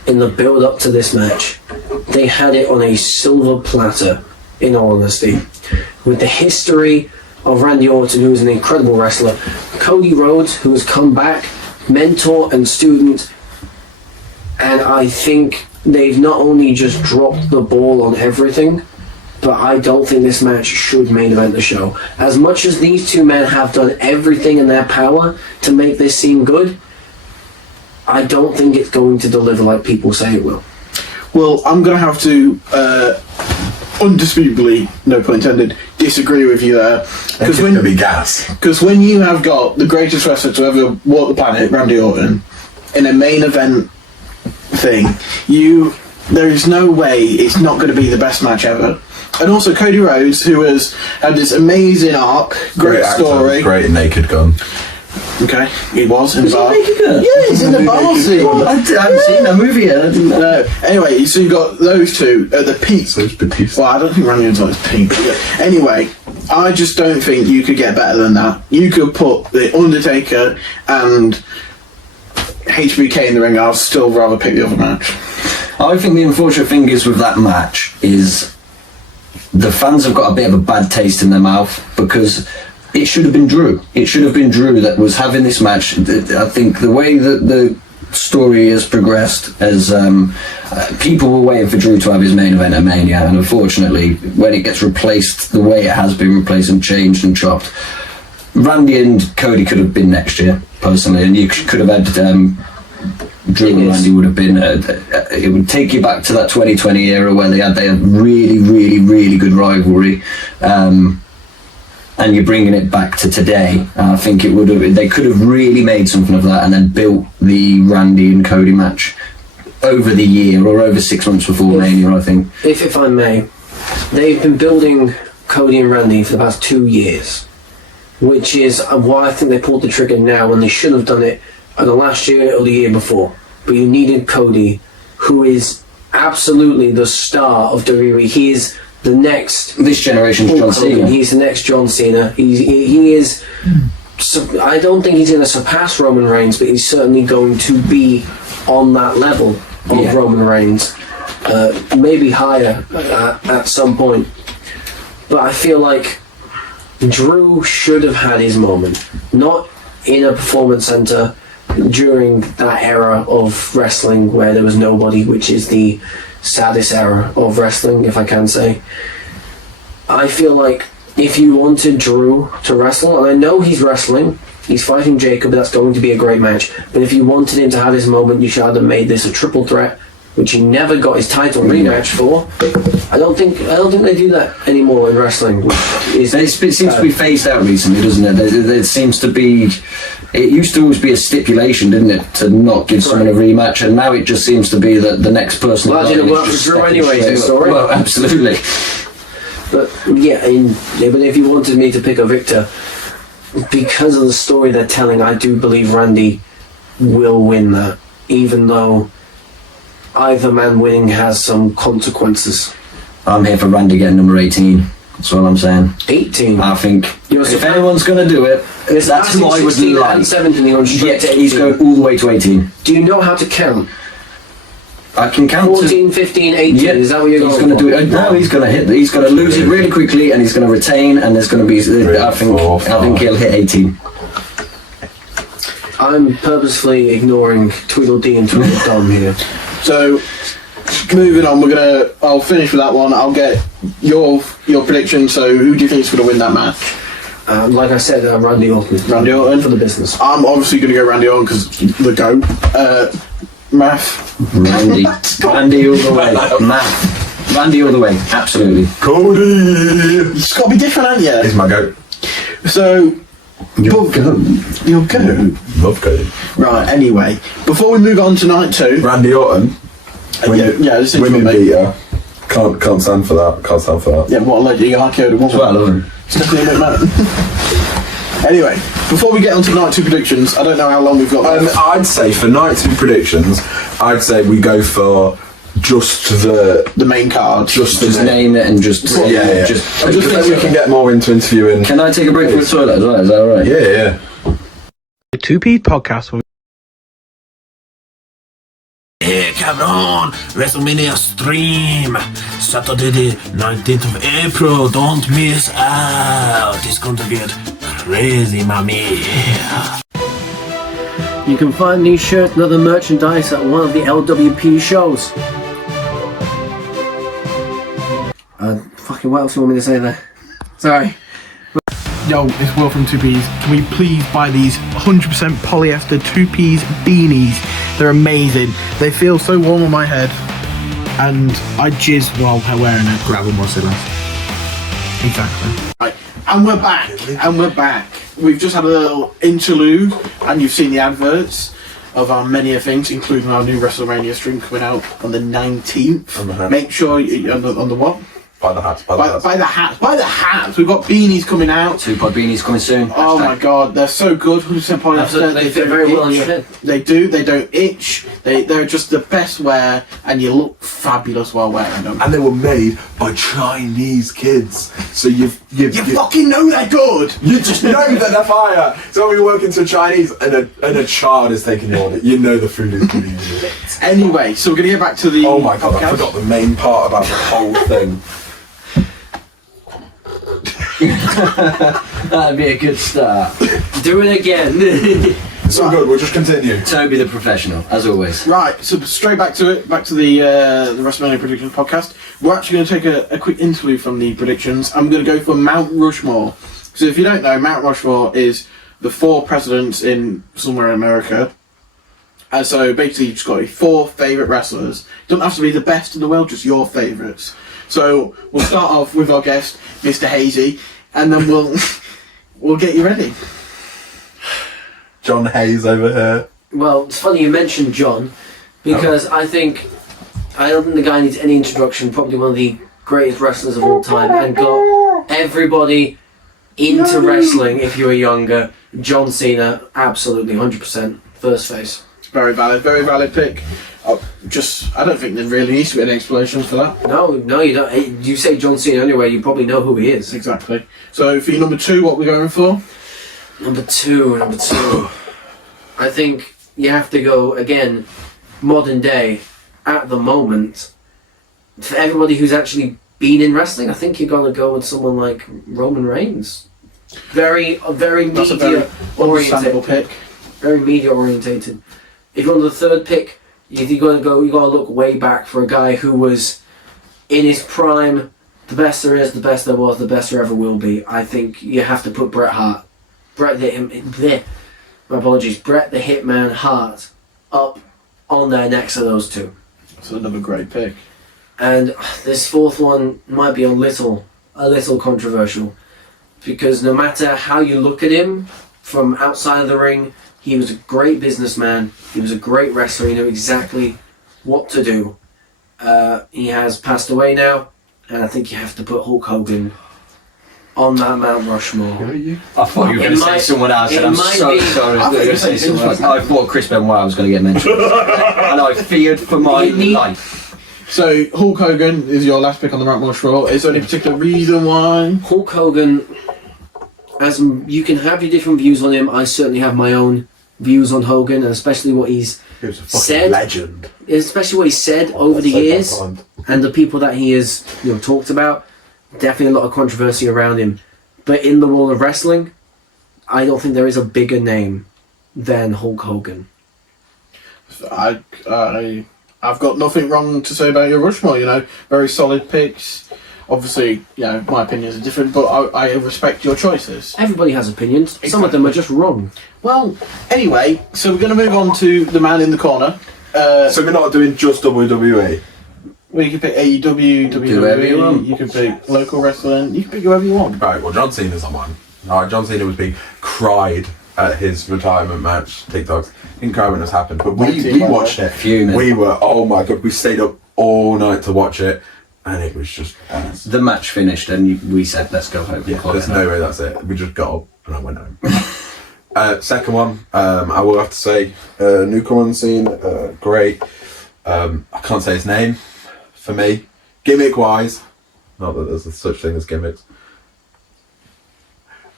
in the build-up to this match, they had it on a silver platter, in all honesty. With the history of Randy Orton, who is an incredible wrestler, Cody Rhodes, who has come back mentor and student, and I think they've not only just dropped the ball on everything, but I don't think this match should main event the show. As much as these two men have done everything in their power to make this seem good, I don't think it's going to deliver like people say it will. Well, I'm going to have to, undisputably, no pun intended, disagree with you there. It's going to be gas. Because when you have got the greatest wrestler to ever walk the planet, Randy Orton, in a main event thing, there is no way it's not going to be the best match ever. And also Cody Rhodes, who has had this amazing arc, great story. Actor, great Naked Gun. Okay, he was in the bar. Yeah, he's in the bar scene. I haven't seen that movie yet. I didn't know. No. Anyway, so you've got those two at the peak. So it's Batista. Well, I don't think Randy Orton's peak. But yeah. Anyway, I just don't think you could get better than that. You could put The Undertaker and HBK in the ring. I'll still rather pick the other match. I think the unfortunate thing is with that match is the fans have got a bit of a bad taste in their mouth because it should have been Drew. It should have been Drew that was having this match. I think the way that the story has progressed as people were waiting for Drew to have his main event at Mania, and unfortunately when it gets replaced the way it has been replaced and changed and chopped, Randy and Cody could have been next year personally, and you could have had Drew and Randy would have been it would take you back to that 2020 era where they had really, really, really good rivalry, and you're bringing it back to today. I think they could have really made something of that and then built the Randy and Cody match over the year or over 6 months before Mania, I think. If I may, they've been building Cody and Randy for the past 2 years, which is why I think they pulled the trigger now when they should have done it either last year or the year before. But you needed Cody, who is absolutely the star of WWE. He is the next... This generation's John Cena. He's the next John Cena. He is... I don't think he's going to surpass Roman Reigns, but he's certainly going to be on that level of Roman Reigns. Maybe higher at some point. But I feel like Drew should have had his moment. Not in a performance center during that era of wrestling where there was nobody, which is the saddest era of wrestling, if I can say. I feel like if you wanted Drew to wrestle, and I know he's wrestling, he's fighting Jacob, that's going to be a great match, but if you wanted him to have his moment, you should have made this a triple threat, which he never got his title rematch for. I don't think they do that anymore in wrestling. It seems to be phased out recently, doesn't it? There seems to be... It used to always be a stipulation, didn't it, to not give someone a rematch, and now it just seems to be that the next person... Well, it didn't work for Drew anyways in the story. Well, absolutely. But but if you wanted me to pick a victor, because of the story they're telling, I do believe Randy will win that, even though either man winning has some consequences. I'm here for Randy getting number 18. That's all I'm saying. 18? I think if anyone's going to do it, that's who I would like. And 17, you're straight to 18. He's going all the way to 18. Do you know how to count? I can count 14, 15, 18, yeah, is that what you're going to do? No, he's going to hit. He's going to lose it really quickly, and he's going to retain. And there's going to be. I think he'll hit 18. I'm purposefully ignoring Tweedledee and Tweedledum here. So, moving on, I'll finish with that one. I'll get your prediction. So, who do you think is going to win that match? Like I said, Randy Orton. Randy Orton for the business. I'm obviously going to go Randy Orton because the GOAT. Math. Randy all the way. Math. Randy all the way. Absolutely. Cody! It's got to be different, hasn't it? He's my goat. So, Your goat. Your goat. Love Cody. Right, anyway, before we move on to night 2... Randy Orton. This is women beater. Can't stand for that. Can't stand for that. Yeah, what a legend. You RKO'd a woman. That's what I love him. Stephanie McMahon. Anyway, before we get on to night 2 predictions, I don't know how long we've got left. I'd say for night 2 predictions, I'd say we go for just the main card. Just name it and just... Yeah. Just so we can get more into interviewing. Can I take a break from the toilet as well? Is that alright? Yeah. The 2P podcast will... Hey, cabron! WrestleMania stream! Saturday the 19th of April, don't miss out! It's going to get crazy, mommy! You can find these shirts and other merchandise at one of the LWP shows. Fucking what else do you want me to say there? Sorry. Yo, it's Will from 2Ps. Can we please buy these 100% polyester 2Ps beanies? They're amazing. They feel so warm on my head. And I jizz while wearing it. Grab them whilst they last. Exactly. Right, and we're back, We've just had a little interlude, and you've seen the adverts of our many things, including our new WrestleMania stream coming out on the 19th. Make sure you, on the what? Buy the hats. Buy the hats. We've got beanies coming out. 2-pod beanies coming soon. Oh my god, they're so good. 100% polyester. They fit very well on your head. They do. They don't itch. They're just the best wear, and you look fabulous while wearing them. And they were made by Chinese kids. So you fucking know they're good. You just know that they're fire. So when we work into a Chinese and a child is taking the order, you know the food is going to be lit. Anyway, so we're going to get back to the Oh my god, podcast. I forgot the main part about the whole thing. That'd be a good start. Do it again. It's all good, we'll just continue. Toby the professional, as always. Right, so straight back to it, back to the WrestleMania predictions podcast. We're actually going to take a quick interlude from the predictions. I'm going to go for Mount Rushmore. So if you don't know, Mount Rushmore is the 4 presidents in somewhere in America. And so basically you've just got your 4 favourite wrestlers. Don't have to be the best in the world, just your favourites. So we'll start off with our guest, Mr. HAIZE, and then we'll get you ready. John Hayes over here. Well, it's funny you mentioned John, because I don't think the guy needs any introduction. Probably one of the greatest wrestlers of all time, and got everybody into wrestling. If you were younger, John Cena, absolutely 100% first face. Very valid pick. I don't think there really needs to be any explanation for that. No, you don't. You say John Cena anyway, you probably know who he is. Exactly. So for your number 2, what we're going for? Number two. I think you have to go, again, modern day, at the moment. For everybody who's actually been in wrestling, I think you're going to go with someone like Roman Reigns. Very That's a very media understandable oriented. pick. Very media orientated. If you're on the 3rd pick, you got to look way back for a guy who was in his prime, the best there is, the best there was, the best there ever will be. I think you have to put Bret Hart. Bret the Hitman Hart up on there next to those 2. That's another great pick. And this 4th one might be a little controversial, because no matter how you look at him from outside of the ring, he was a great businessman. He was a great wrestler. He knew exactly what to do. He has passed away now, and I think you have to put Hulk Hogan on that Mount Rushmore. I thought you were going to say someone else, and I'm so sorry. I thought you were going to say someone else. I thought Chris Benoit was going to get mentioned. And I feared for my life. So Hulk Hogan is your last pick on the Mount Rushmore. Is there any particular reason why? Hulk Hogan, as you can have your different views on him, I certainly have my own views on Hogan, and especially what he's He was a fucking said. legend. Especially what he said over the years, and the people that he has talked about. Definitely a lot of controversy around him, but in the world of wrestling, I don't think there is a bigger name than Hulk Hogan. I've got nothing wrong to say about your Rushmore. Very solid picks. Obviously, my opinions are different, but I respect your choices. Everybody has opinions. Exactly. Some of them are just wrong. Well, anyway, so we're going to move on to the man in the corner. So we're not doing just WWE. Well, you can pick AEW, WWE, you can pick local wrestling, you can pick whoever you want. Right, well, John Cena's on one. No, John Cena was being cried at his retirement match. TikToks didn't cry when this happened, but we watched it. Fuming. We were, oh my god, we stayed up all night to watch it, and it was just The match finished, and we said, let's go home. Yeah, there's no way that's it. We just got up and I went home. Second one, I will have to say, newcomer on the scene, great. I can't say his name for me. Gimmick wise, not that there's such thing as gimmicks.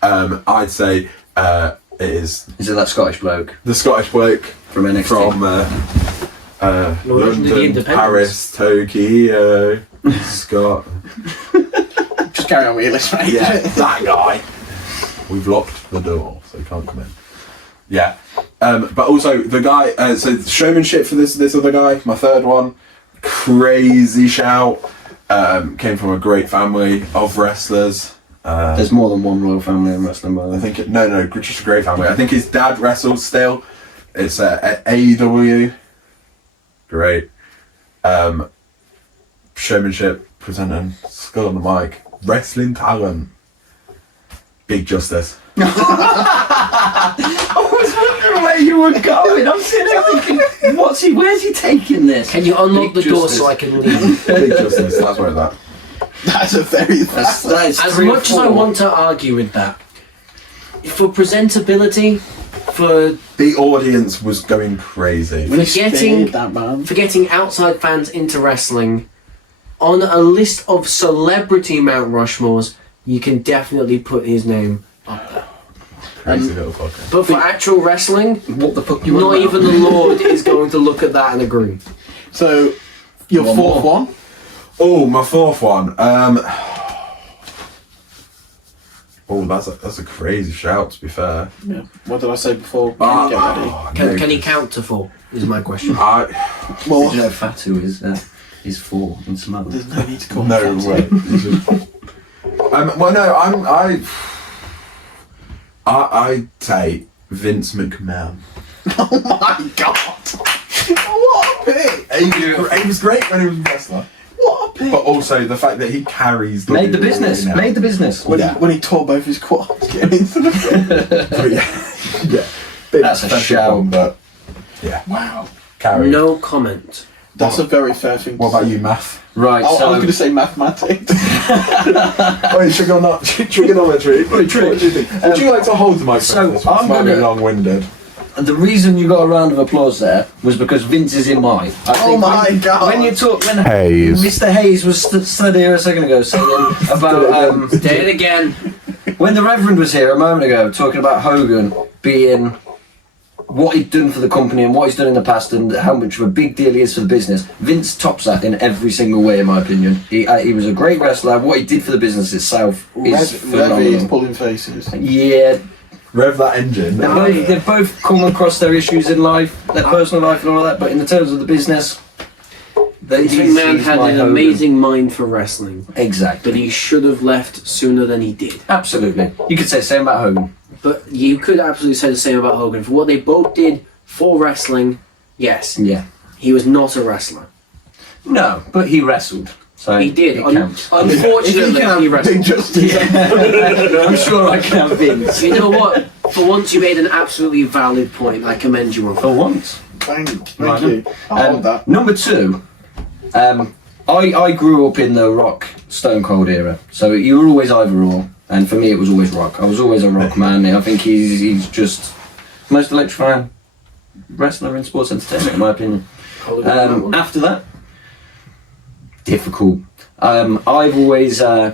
I'd say it is. Is it that Scottish bloke? The Scottish bloke from NXT? From London, Paris, Tokyo, Scott. Just carry on with your list, mate. Yeah, that guy. We've locked the door, so he can't come in. Yeah. But also the guy. So showmanship for this other guy, my third one, crazy shout. Came from a great family of wrestlers. There's more than one royal family in wrestling, by the way. I think no, just a great family. I think his dad wrestles still. It's AEW. Great. Showmanship, presenting, skill on the mic, wrestling talent. Big Justice. I was wondering where you were going. I'm sitting there thinking, where's he taking this? Can you unlock Big the door Justice. so I can leave? Big Justice. That's where that. That's a very. That is As 3 or much as I 4. want to argue with that, for presentability, for The audience was going crazy. getting that man. for getting outside fans into wrestling, on a list of celebrity Mount Rushmores, you can definitely put his name up there. Crazy little fucker. But for actual wrestling, What the fuck you not want even the Lord is going to look at that and agree. So, your One fourth more. one. Oh, my fourth one. Oh, that's a crazy shout. To be fair. Yeah. What did I say before? Get ready. Can he count to 4? Is my question. I Well, Did you know Fatu is 4 in Somali? there's no need to call no me way. Well, no, I'd say Vince McMahon. Oh my god! What a pick! He was great when he was a wrestler, What a pick! but also the fact that he carries Made the WWE business. now. Made the business. When he tore both his quads getting into the But yeah. Bit That's a expensive shout. one, but yeah, Wow. carry. No comment. That's a very fair thing to What about say. you, Math? Right, I was so going to say mathematics. Wait, trigonometry. What do you think? Would you like to hold the microphone? So, I'm might be gonna- long-winded. the reason you got a round of applause there was because Vince is in mine. I Oh think my God. When you talk, when Hayes. Mr. Hayes was stood here a second ago saying about Say it again. when the Reverend was here a moment ago talking about Hogan being what he'd done for the company and what he's done in the past and how much of a big deal he is for the business. Vince tops that in every single way, in my opinion. He was a great wrestler. What he did for the business itself is Revy is phenomenal. pulling faces. Yeah, Rev that engine. they've both come across their issues in life, their personal life and all that, but in the terms of the business, Vince McMahon had an amazing mind for wrestling, Exactly. but he should have left sooner than he did. Absolutely. You could say the same about Hogan. But you could absolutely say the same about Hogan. For what they both did for wrestling, yes, Yeah. he was not a wrestler. No, but he wrestled. So He did. It counts. Unfortunately, he wrestled. Big Justice. I'm sure I can have Vince. You know what? For once, you made an absolutely valid point. I commend you on that. For once. Thank Right. you. I hold that. Number 2, I grew up in the Rock Stone Cold era, so you were always either or, and for me it was always Rock. I was always a Rock man. I think he's just the most electrifying wrestler in sports entertainment, in my opinion. After that, difficult. I've always been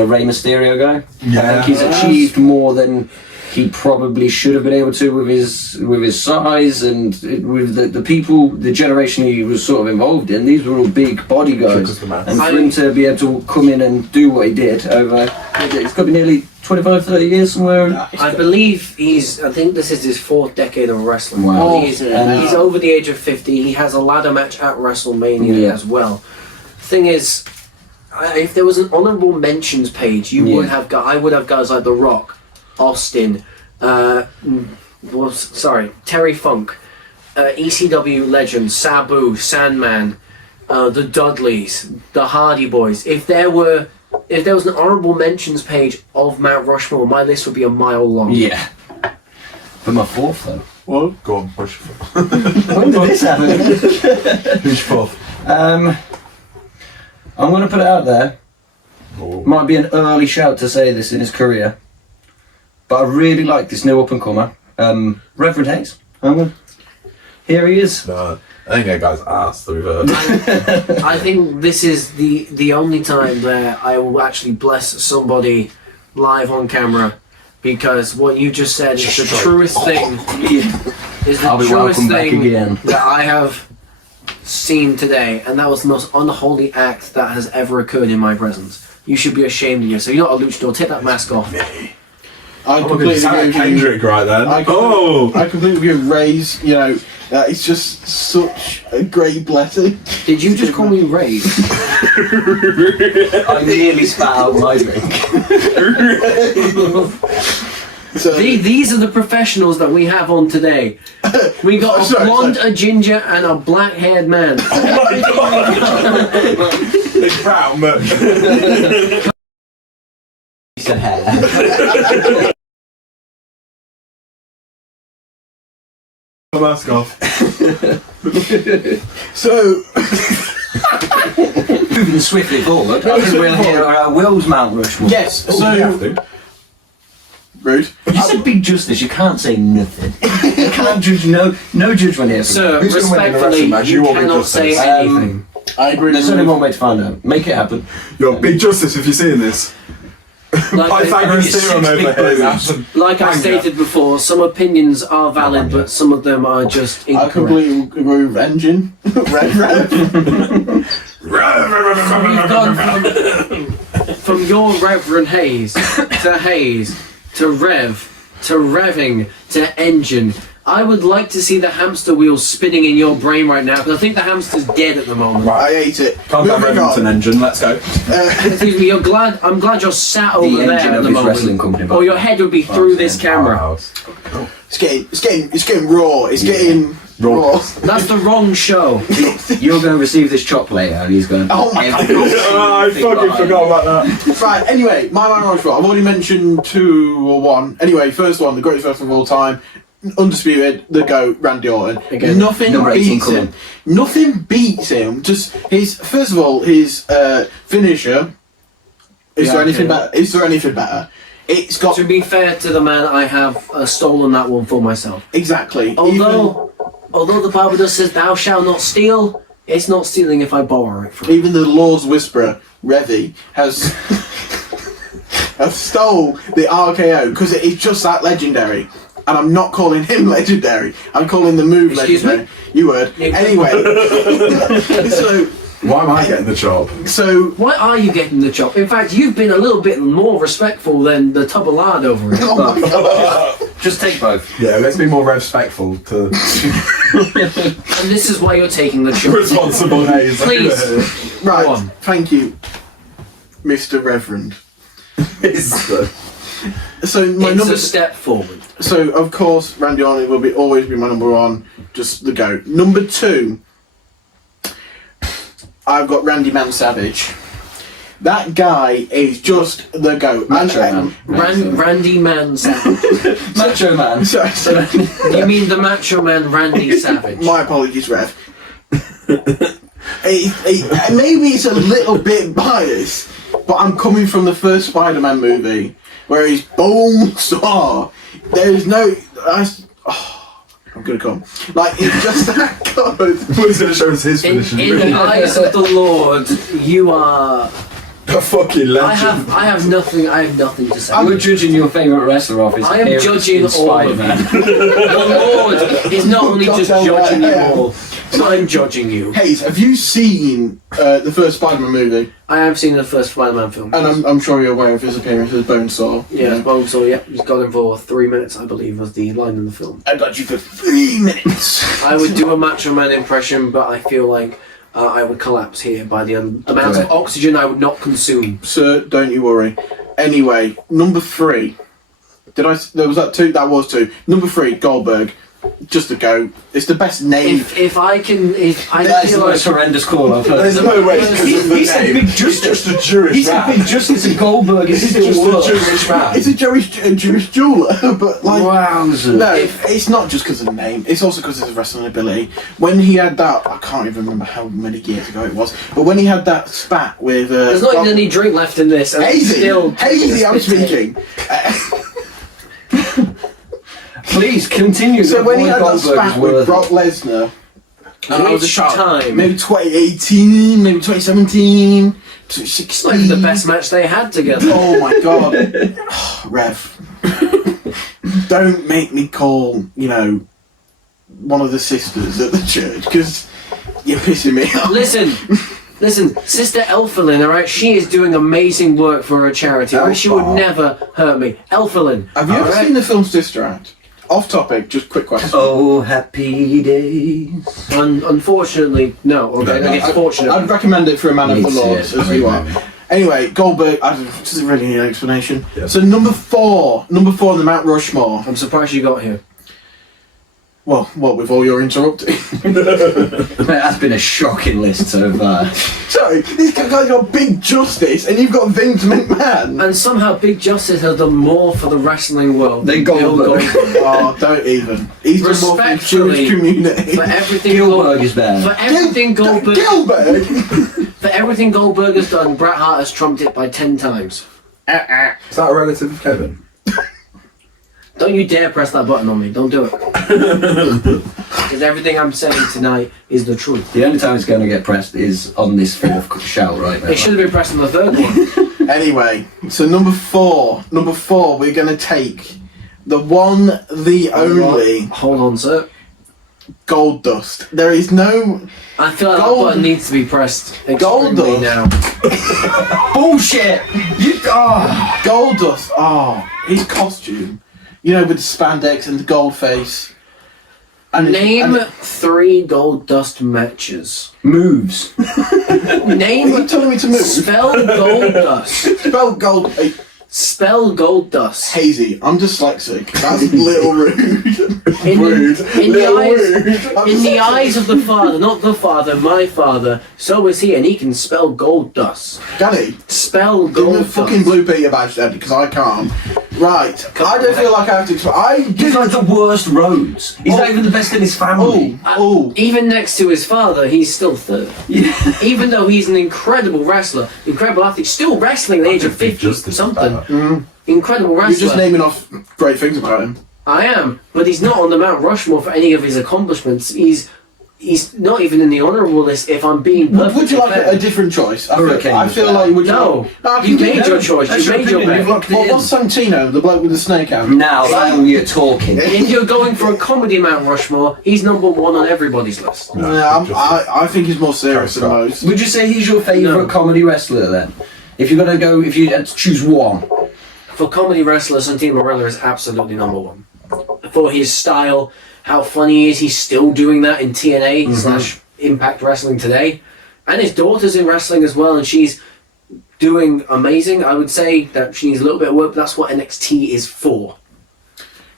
a Rey Mysterio guy. I think he's achieved more than he probably should have been able to with his size and with the people, the generation he was sort of involved in. These were all big body guys, and for him to be able to come in and do what he did over, it's got to be nearly 25, 30 years somewhere. I believe I think this is his 4th decade of wrestling. Wow. He's over the age of 50. He has a ladder match at WrestleMania Yeah. as well. Thing is, if there was an honorable mentions page, would have I would have guys like The Rock, Austin, Terry Funk, ECW legends, Sabu, Sandman, the Dudleys, the Hardy Boys. If there was an honorable mentions page of Mount Rushmore, my list would be a mile long. Yeah. But my 4th though. Well, Go on, push. When did this happen? Who's fourth? I'm going to put it out there. Oh. Might be an early shout to say this in his career, but I really like this new up-and-comer, Reverend Hayes. Here he is. No, I think that guy's ass. To be fair. I think this is the only time where I will actually bless somebody live on camera, because what you just said is the truest thing. Is the I'll be truest welcome back thing again. that I have seen today, and that was the most unholy act that has ever occurred in my presence. You should be ashamed of yourself. You're not a luchador. Take that mask off. I Oh, completely agree with you. Kendrick right then. I completely agree with Ray's, you know, it's just such a great blessing. Did you just call me Ray? I nearly spat out my drink. So, These are the professionals that we have on today. We got a Sorry, blonde, a ginger, and a black-haired man. It's brown, but He said hair. mask off. so Moving swiftly forward, I think we'll hear Will's Mount Rushmore. yes, Oh, so we have to. rude. You said big justice, you can't say nothing. You can't judge, no judgment here. Sir, Who's gonna win in the respectfully, wrestling match? you You or Big cannot Justice? say anything. I agree. There's with only Rude. one way to find out. Make it happen. Yo, Big Justice, if you're seeing this. Pythagoras theorem over here. Like I stated before, some opinions are valid, but some of them are just I incorrect. completely agree with Engine. Rev. We've gone from your Reverend Hayes to Rev to Revving to Engine. I would like to see the hamster wheels spinning in your brain right now, because I think the hamster's dead at the moment. I hate it. Can't have Moving Remington on. engine, let's go. Excuse me, I'm glad you're sat over The there engine at of the his moment. wrestling company. Or your head would be through this camera. Powerhouse. It's getting raw. It's getting raw. That's the wrong show. You're going to receive this chop later, and he's going. Oh my God. I fucking forgot about that. Right, anyway, my Mount Rushmore. I've already mentioned 2 or 1. Anyway, first one, the greatest wrestler of all time. Undisputed, the GOAT, Randy Orton. Again, Nothing number 18 beats coming. him. Nothing beats him. Just first of all, his finisher. Is Yeah, there anything okay. better? Is there anything better? It's got To be fair to the man, I have stolen that one for myself. exactly. Although the Bible does says, "Thou shalt not steal," it's not stealing if I borrow it from you. Even the Lord's Whisperer, Revy, has stole the RKO because it is just that legendary. And I'm not calling him legendary. I'm calling the move Excuse legendary. You heard. Yeah. Anyway, so Why am I getting the chop? Why are you getting the chop? In fact, you've been a little bit more respectful than the tub of lard over it. oh my God. Just take both. Yeah, let's be more respectful to And this is why you're taking the chop. responsible Hayes. Please. Right. Go on. Thank you, Mr. Reverend. So my It's number. a step forward. So of course, Randy Orton will always be my number 1. Just the GOAT. Number 2. I've got Randy Man Savage. That guy is just the GOAT. Macho Man. Randy Man Savage. Macho Man. Sorry. You mean the Macho Man Randy Savage? My apologies, Rev. Maybe it's a little bit biased, but I'm coming from the first Spider-Man movie where he's boom saw. There's no. I'm gonna come. Like it's just that good. He's going to show us his In finishing the eyes of the Lord, you are. A fucking legend. I have nothing to say. We're judging your favourite wrestler off his I am appearance judging in all of Spider-Man. The Lord is not only just judging you all, I'm judging you. Hayes, have you seen the first Spider-Man movie? I have seen the first Spider-Man film. And I'm sure you're aware of his appearance as Bonesaw. Yeah, Bonesaw, yeah. He's got him for 3 minutes, I believe, was the line in the film. I got you for 3 minutes. I would do a Macho Man impression, but I feel like I would collapse here by the amount of oxygen I would not consume. Sir, don't you worry. Anyway, number 3. There was that 2? That was 2. Number 3, Goldberg. Just a GOAT. It's the best name. If I That is feel the like most horrendous call I've heard. There's no way because of the He said name. Big He's Justice. just a Jewish He said man. Big Justice and Goldberg is He's still just a worse. Jewish man. It's a Jewish jeweler, but like Wowzers. no, it's not just because of the name. It's also because of his wrestling ability. When he had that, I can't even remember how many years ago it was, but when he had that spat with there's not even any drink left in this, and it's still Hazy, I'm speaking. Please continue. So when he had that Goldberg is spat with worth Brock Lesnar, and I was a Which child, time? maybe 2018, maybe 2017, 2016. It's not even the best match they had together. Oh my god, Rev! Don't make me call one of the sisters at the church because you're pissing me off. Listen, Listen, Sister Elfilin, alright, she is doing amazing work for her charity. Alright, she would never hurt me. Elfilin. Have you ever seen the film Sister Act? Off topic, just quick question. Oh, happy days. Unfortunately, no. Okay, No, it's fortunate. I'd recommend it for a man of the Needs Lord, it. as you are. Anyway, Goldberg, doesn't really need an explanation. Yeah. So number four on the Mount Rushmore. I'm surprised you got here. Well, what with all your interrupting? That's been a shocking list so far. Sorry, this guy's got Big Justice, and you've got Vince McMahon. And somehow Big Justice has done more for the wrestling world Than Bill Goldberg. Oh, don't even. He's done more for the Jewish Respectfully, community. For everything Goldberg is better. For everything Goldberg. Gilbert. For everything Goldberg has done, Bret Hart has trumped it by 10 times. Is that a relative of Kevin? Don't you dare press that button on me. Don't do it. Because everything I'm saying tonight is the truth. The only time it's going to get pressed is on this fourth shout right now. It should have been pressed on the third one. Anyway, so number four, we're going to take the one, the only Hold on, sir. Gold Dust. There is no I feel like Gold- that button needs to be pressed Gold extremely dust. now. Bullshit! Gold Dust. Oh, his costume. You know, with the spandex and the gold face. And Name and 3 Gold Dust matches. Moves. Name. Are you telling me to move? Spell Gold Dust. Spell gold. Spell Gold Dust. Hazy. I'm dyslexic. That's a little rude. In Rude. the eyes of the father, not the father, my father, so is he, and he can spell gold dust. Danny, Spell give me gold a dust. fucking blue Peter badge then, because I can't. Right. I don't feel like I have to explain. He's like the worst roads. He's not even the best in his family. Even next to his father, he's still third. Even though he's an incredible wrestler, incredible athlete, still wrestling at the age of 50 something. Incredible wrestler. You're just naming off great things about him. I am, but he's not on the Mount Rushmore for any of his accomplishments. He's not even in the honourable list. If I'm being perfectly Would you like fair. a different choice? Hurricane I was feel better. like would you No, like, you made your choice. You made your bet. What was Santino, the bloke with the snake out? Now you're talking. If you're going for a comedy Mount Rushmore, he's number 1 on everybody's list. I think he's more serious than most. Would you say he's your favourite No. comedy wrestler then? If you had to choose one. For comedy wrestler, Santino Marella is absolutely number 1. For his style, how funny he is, he's still doing that in TNA slash Impact Wrestling today. And his daughter's in wrestling as well, and she's doing amazing. I would say that she needs a little bit of work, but that's what NXT is for.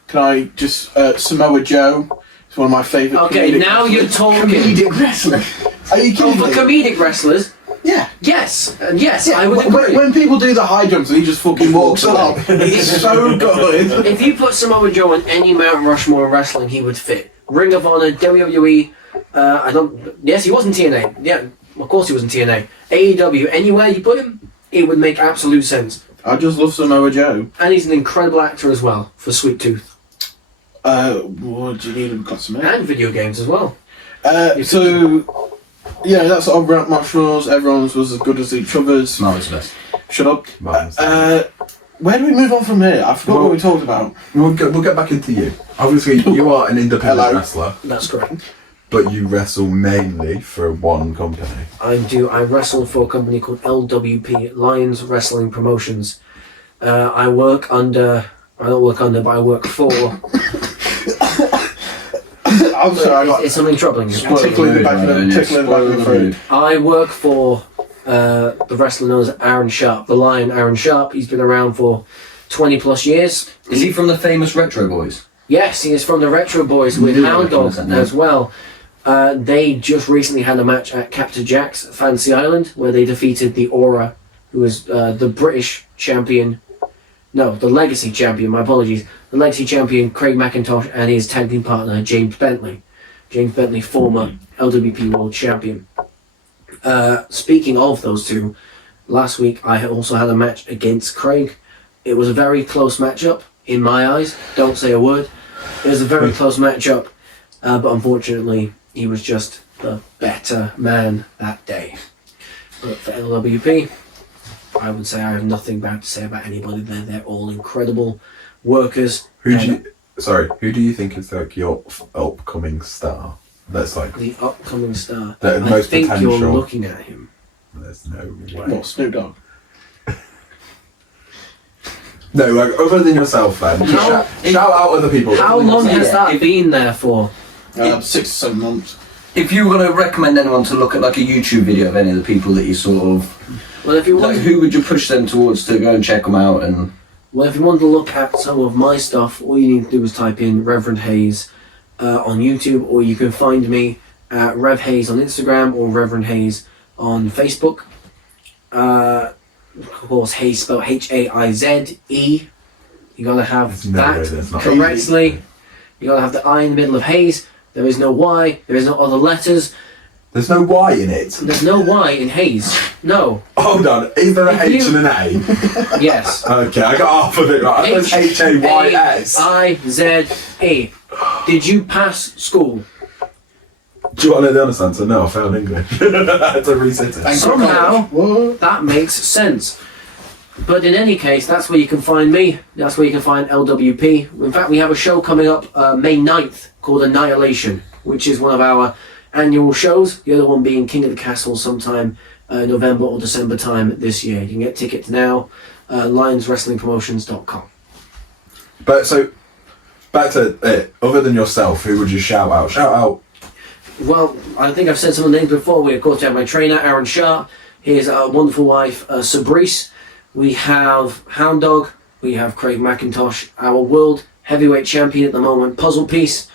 Can I just Samoa Joe? It's one of my favourite. Okay, comedic now you're talking. comedic wrestler. Are you kidding For me? comedic wrestlers, Yeah. yes, and yes, I would When, agree. when people do the high jumps and he just fucking walks up, it's so good. If you put Samoa Joe on any Mount Rushmore in wrestling, he would fit. Ring of Honor, WWE, yes, he was in TNA. Yeah, of course he was in TNA. AEW, anywhere you put him, it would make absolute sense. I just love Samoa Joe. And he's an incredible actor as well, for Sweet Tooth. What do you need him got some And video games as well. So, yeah, that's all Mount Rushmore's. Everyone's was as good as each other's. Marvel's best. Shut up. Mine's Where do we move on from here? I forgot what we talked about. We'll get back into you. Obviously, you are an independent Hello. wrestler, That's correct. but you wrestle mainly for one company. I wrestle for a company called LWP, Lions Wrestling Promotions. I work for... I'm sorry, Is something troubling you? tickling the back of the throat. I work for the wrestler known as Aaron Sharp, the Lion Aaron Sharp. He's been around for 20 plus years. Is he from the famous Retro Boys? Yes, he is from the Retro Boys with Really Hound Dog recognise that name. as well. They just recently had a match at Captain Jack's Fancy Island where they defeated the Aura, who is the British champion. No, the Legacy champion, my apologies. The Legacy champion, Craig McIntosh, and his tag team partner, James Bentley. James Bentley, former LWP World Champion. Speaking of those two, last week I also had a match against Craig. It was a very close matchup, in my eyes. Don't say a word. It was a very close matchup, but unfortunately, he was just the better man that day. But for LWP, I would say I have nothing bad to say about anybody there. They're all incredible workers. Who do you think is like your upcoming star? That's like The upcoming star. The I most think potential. you're looking at him. There's no way. What, Snoop Dogg? No, like, other than yourself, then. Shout out other people. How long has that been there for? 6 to 7 months. If you were going to recommend anyone to look at like a YouTube video of any of the people that you sort of, Well, if you want, like, who would you push them towards to go and check them out? And well, if you want to look at some of my stuff, all you need to do is type in Reverend Hayes on YouTube, or you can find me at Rev Hayes on Instagram or Reverend Hayes on Facebook. Of course, Hayes spelled H-A-I-Z-E. You gotta have No way, that that's not correctly. You gotta have the I in the middle of Hayes. There is no Y. There is no other letters. There's no Y in it. There's no Y in Hayes. No. Hold on, is there a If H you- and an A? Yes. Okay, I got half of it right. There's H-A-Y-S. H-A-I-Z-E. Did you pass school? Do you want to know the honest answer? No, I failed English. I had to reset it. Somehow, What? that makes sense. But in any case, that's where you can find me. That's where you can find LWP. In fact, we have a show coming up May 9th called Annihilation, which is one of our annual shows. The other one being King of the Castle sometime November or December time this year. You can get tickets now. LionsWrestlingPromotions.com. But so, back to it. Other than yourself, who would you shout out? Shout out. Well, I think I've said some of the names before. We, of course, have my trainer, Aaron Sharp. His wonderful wife, Sabrice. We have Hound Dog. We have Craig McIntosh, our world heavyweight champion at the moment, Puzzle Piece.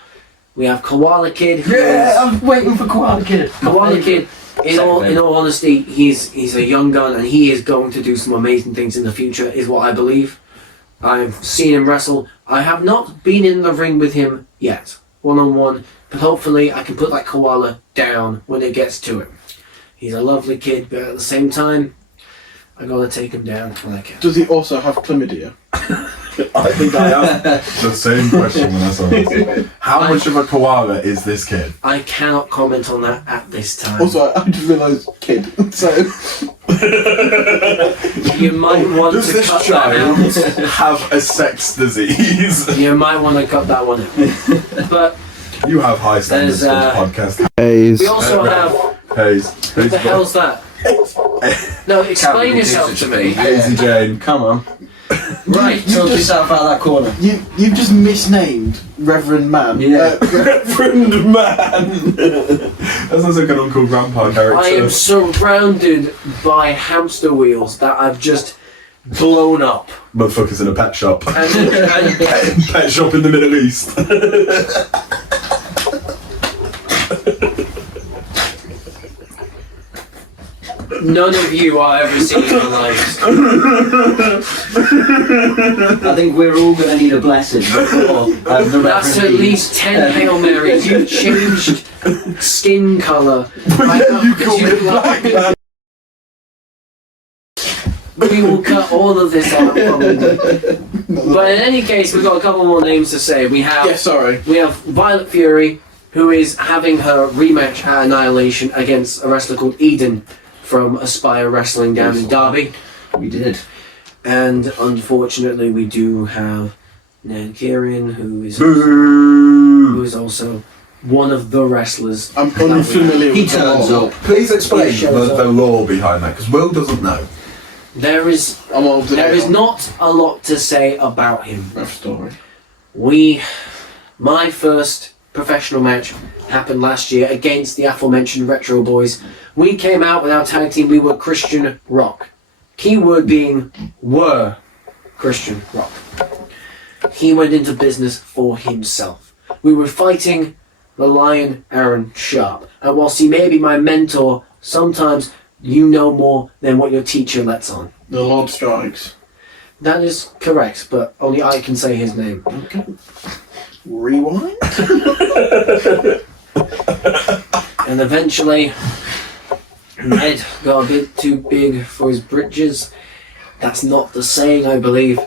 We have Koala Kid. who is- I'm waiting for Koala Kid. Koala Kid, in all honesty, he's a young gun and he is going to do some amazing things in the future, is what I believe. I've seen him wrestle. I have not been in the ring with him yet, one-on-one, but hopefully I can put that koala down when it gets to him. He's a lovely kid, but at the same time, I gotta take him down when I can. Does he also have chlamydia? I think I asked the same question when I saw this. How much of a koala is this kid? I cannot comment on that at this time. Also, I just realised kid. So, You might want Does to this cut that out. child have a sex disease? You might want to cut that one out. But You have high standards for There's, this podcast. we also have... Hayes. What the hell's that? No, explain yourself to me. Hazy Jane. Come on. Right. Talk yourself out of that corner. you've just misnamed Reverend Man. Yeah. Friend man. That sounds like an Uncle Grandpa character. I am surrounded by hamster wheels that I've just blown up. Motherfuckers in a pet shop. And Pet shop in the Middle East. none of you are ever seen in your lives. I think we're all going to need a blessing before the That's at Reverend least 10 Hail Marys. You've changed skin colour. You call me black man. We will cut all of this out probably. But in any case, we've got a couple more names to say. We have Yeah, sorry. we have Violet Fury, who is having her rematch at Annihilation against a wrestler called Eden from Aspire Wrestling down in Derby. We did. And unfortunately, we do have Ned Kieran, who is also one of the wrestlers. I'm unfamiliar He with the turns law. up. Please explain He shows the law behind that, because Will doesn't know. There is I'm old to there date is on not a lot to say about him. that story. My first professional match happened last year against the aforementioned Retro Boys. We came out with our tag team. We were Christian Rock. Keyword being were Christian Rock. He went into business for himself. We were fighting the Lion Aaron Sharp. And whilst he may be my mentor, sometimes you know more than what your teacher lets on. The Lord strikes. That is correct, but only I can say his name. Okay. Rewind? And eventually, Ned got a bit too big for his britches. That's not the saying, I believe.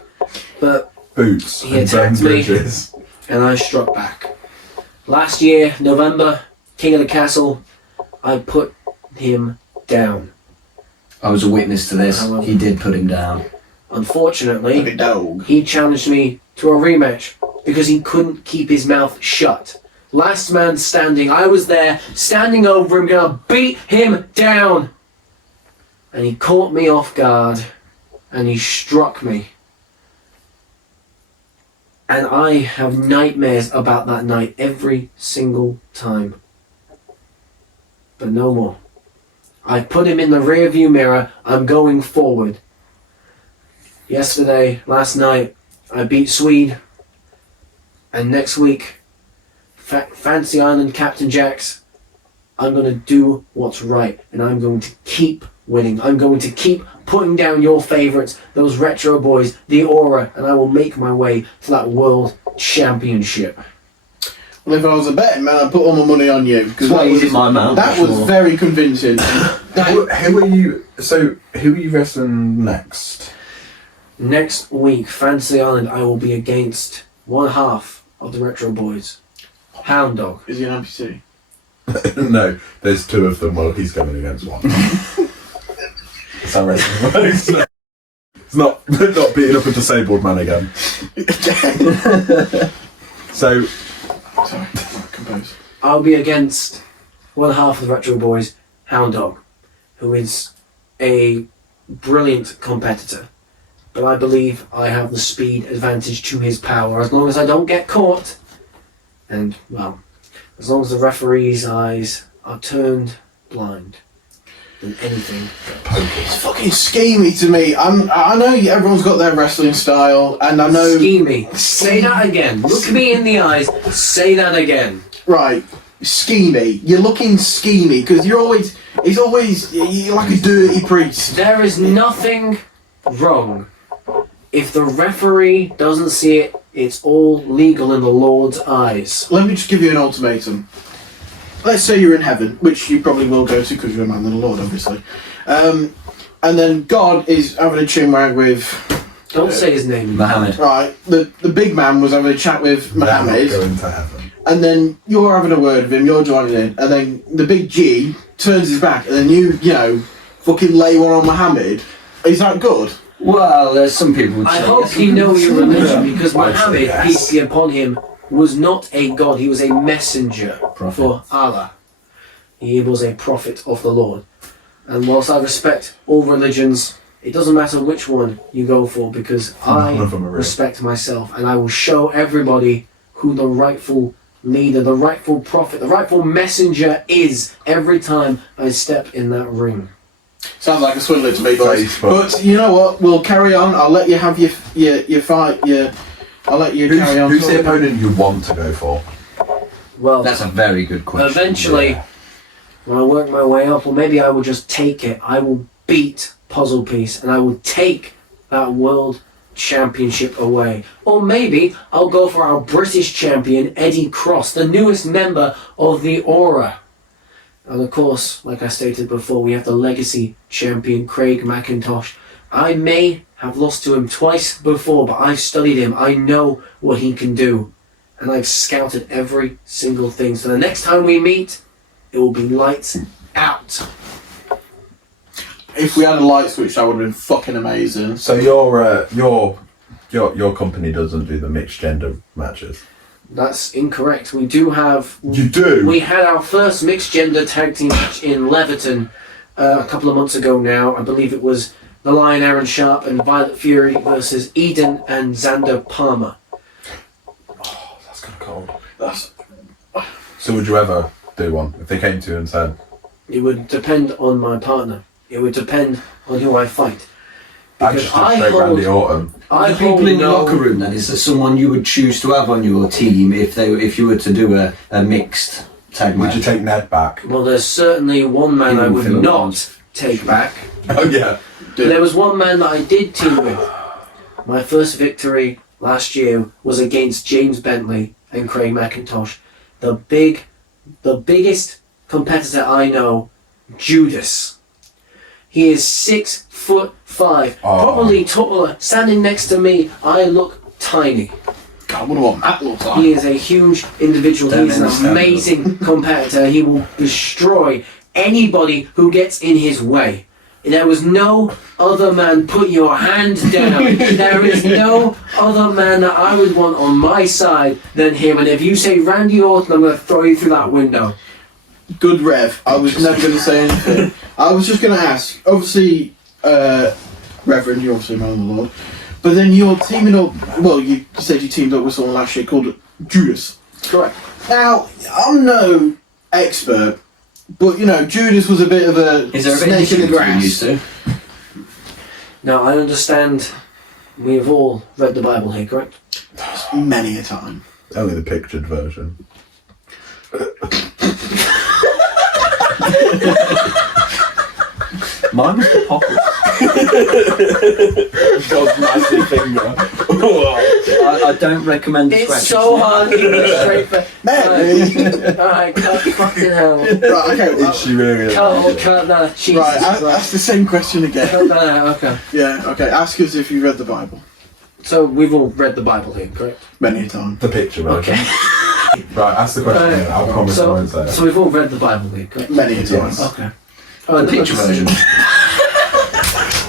But, Boots He and attacked bone me. bridges. and I struck back. Last year, November, King of the Castle, I put him down. I was a witness to this. However- He did put him down. Unfortunately, Like a dog. he challenged me to a rematch because he couldn't keep his mouth shut. Last man standing. I was there, standing over him, gonna beat him down. and he caught me off guard, and he struck me. And I have nightmares about that night every single time. But no more. I put him in the rear view mirror. I'm going forward. Last night, I beat Swede. And next week, Fancy Island Captain Jacks, I'm going to do what's right. And I'm going to keep winning. I'm going to keep putting down your favourites, those retro boys, the Aura, and I will make my way to that World Championship. Well, if I was a betting man, I'd put all my money on you. Because Well, he's in my mouth, that for was sure. very convincing. Who are you? So who are you wrestling next? Next week, Fancy Island, I will be against one half of the retro boys. Hound Dog. Is he an amputee? No, there's two of them. Well, he's going against one. That's how wrestling works. It's not beating up a disabled man again. So, Sorry, compose. I'll be against one half of the retro boys, Hound Dog, who is a brilliant competitor. But I believe I have the speed advantage to his power, as long as I don't get caught. And, well, as long as the referee's eyes are turned blind, then anything goes. It's fucking schemy to me. I know everyone's got their wrestling style, and I know... Schemy. Say that again. Look me in the eyes. Say that again. Right, schemy. You're looking schemy, because you're always you're like a dirty priest. There is nothing wrong. If the referee doesn't see it, it's all legal in the Lord's eyes. Let me just give you an ultimatum. Let's say you're in heaven, which you probably will go to because you're a man of the Lord, obviously. And then God is having a chinwag with... Don't say his name. Mohammed. Right, the big man was having a chat with Mohammed. They're not going to heaven. And then you're having a word with him, you're joining in, and then the big G turns his back, and then you know, fucking lay one on Mohammed. Is that good? Well, there's some people would I say hope yes. you know your religion, because Why say Muhammad, yes? peace be upon him, was not a god, he was a messenger Prophet. for Allah. He was a prophet of the Lord. And whilst I respect all religions, it doesn't matter which one you go for, because I None of them are real. respect myself, and I will show everybody who the rightful leader, the rightful prophet, the rightful messenger is every time I step in that ring. Sounds like a swindler to me, boys. Facebook. But you know what? We'll carry on. I'll let you have your fight. I'll let you carry on. Who's the opponent you want to go for? Well, That's a very good question. eventually, Yeah. when I work my way up, or maybe I will just take it. I will beat Puzzle Piece, and I will take that World Championship away. Or maybe I'll go for our British champion, Eddie Cross, the newest member of the Aura. And of course, like I stated before, we have the legacy champion, Craig McIntosh. I may have lost to him twice before, but I've studied him. I know what he can do. And I've scouted every single thing. So the next time we meet, it will be lights out. If we had a light switch, that would have been fucking amazing. So your company doesn't do the mixed gender matches. That's incorrect. We do have... You do. We had our first mixed gender tag team match in Leverton a couple of months ago now. I believe it was the Lion Aaron Sharp and Violet Fury versus Eden and Xander Palmer. That's kind of cold. So would you ever do one if they came to you and said? It would depend on my partner. It would depend on who I fight. I just straight Randy Orton. I The people hold in the no- locker room, then, is there someone you would choose to have on your team if you were to do a mixed tag Would match? you take Ned back? Well, there's certainly one man I would Phil not Barnes. take back. Oh yeah. But there was one man that I did team with. My first victory last year was against James Bentley and Craig McIntosh. The biggest competitor I know, Judas. He is 6'5", probably taller. Standing next to me, I look tiny. God, I wonder what Matt looks like. He is a huge individual. Don't He's an understand. amazing competitor. He will destroy anybody who gets in his way. There was no other man. Put your hand down. There is no other man that I would want on my side than him. And if you say Randy Orton, I'm going to throw you through that window. Good Rev. I was never going to say anything. I was just going to ask. Obviously, Reverend, you're obviously a man of the Lord. But then you're teaming up. Well, you said you teamed up with someone last year called Judas. Correct. Now, I'm no expert, but you know, Judas was a bit of a Is there a bit snake in the difference between you grass. two? Now, I understand we've all read the Bible here, correct? Many a time. Only the pictured version. Mine was the popper. God's massive finger. I don't recommend the It's scratches. so hard to keep it straight for... Mary. Alright, cut fucking hell. Right, okay. Is she really? Cut that. Jesus Right, Christ. ask the same question again. Cut that out, okay. Yeah, okay. Ask us if you read the Bible. So, we've all read the Bible here, correct? Many a time. The picture version. Okay. Right, ask the question again. I'll promise I won't say it. So we've all read the Bible here, correct? Many a time. Yes. Okay. Oh, The picture version.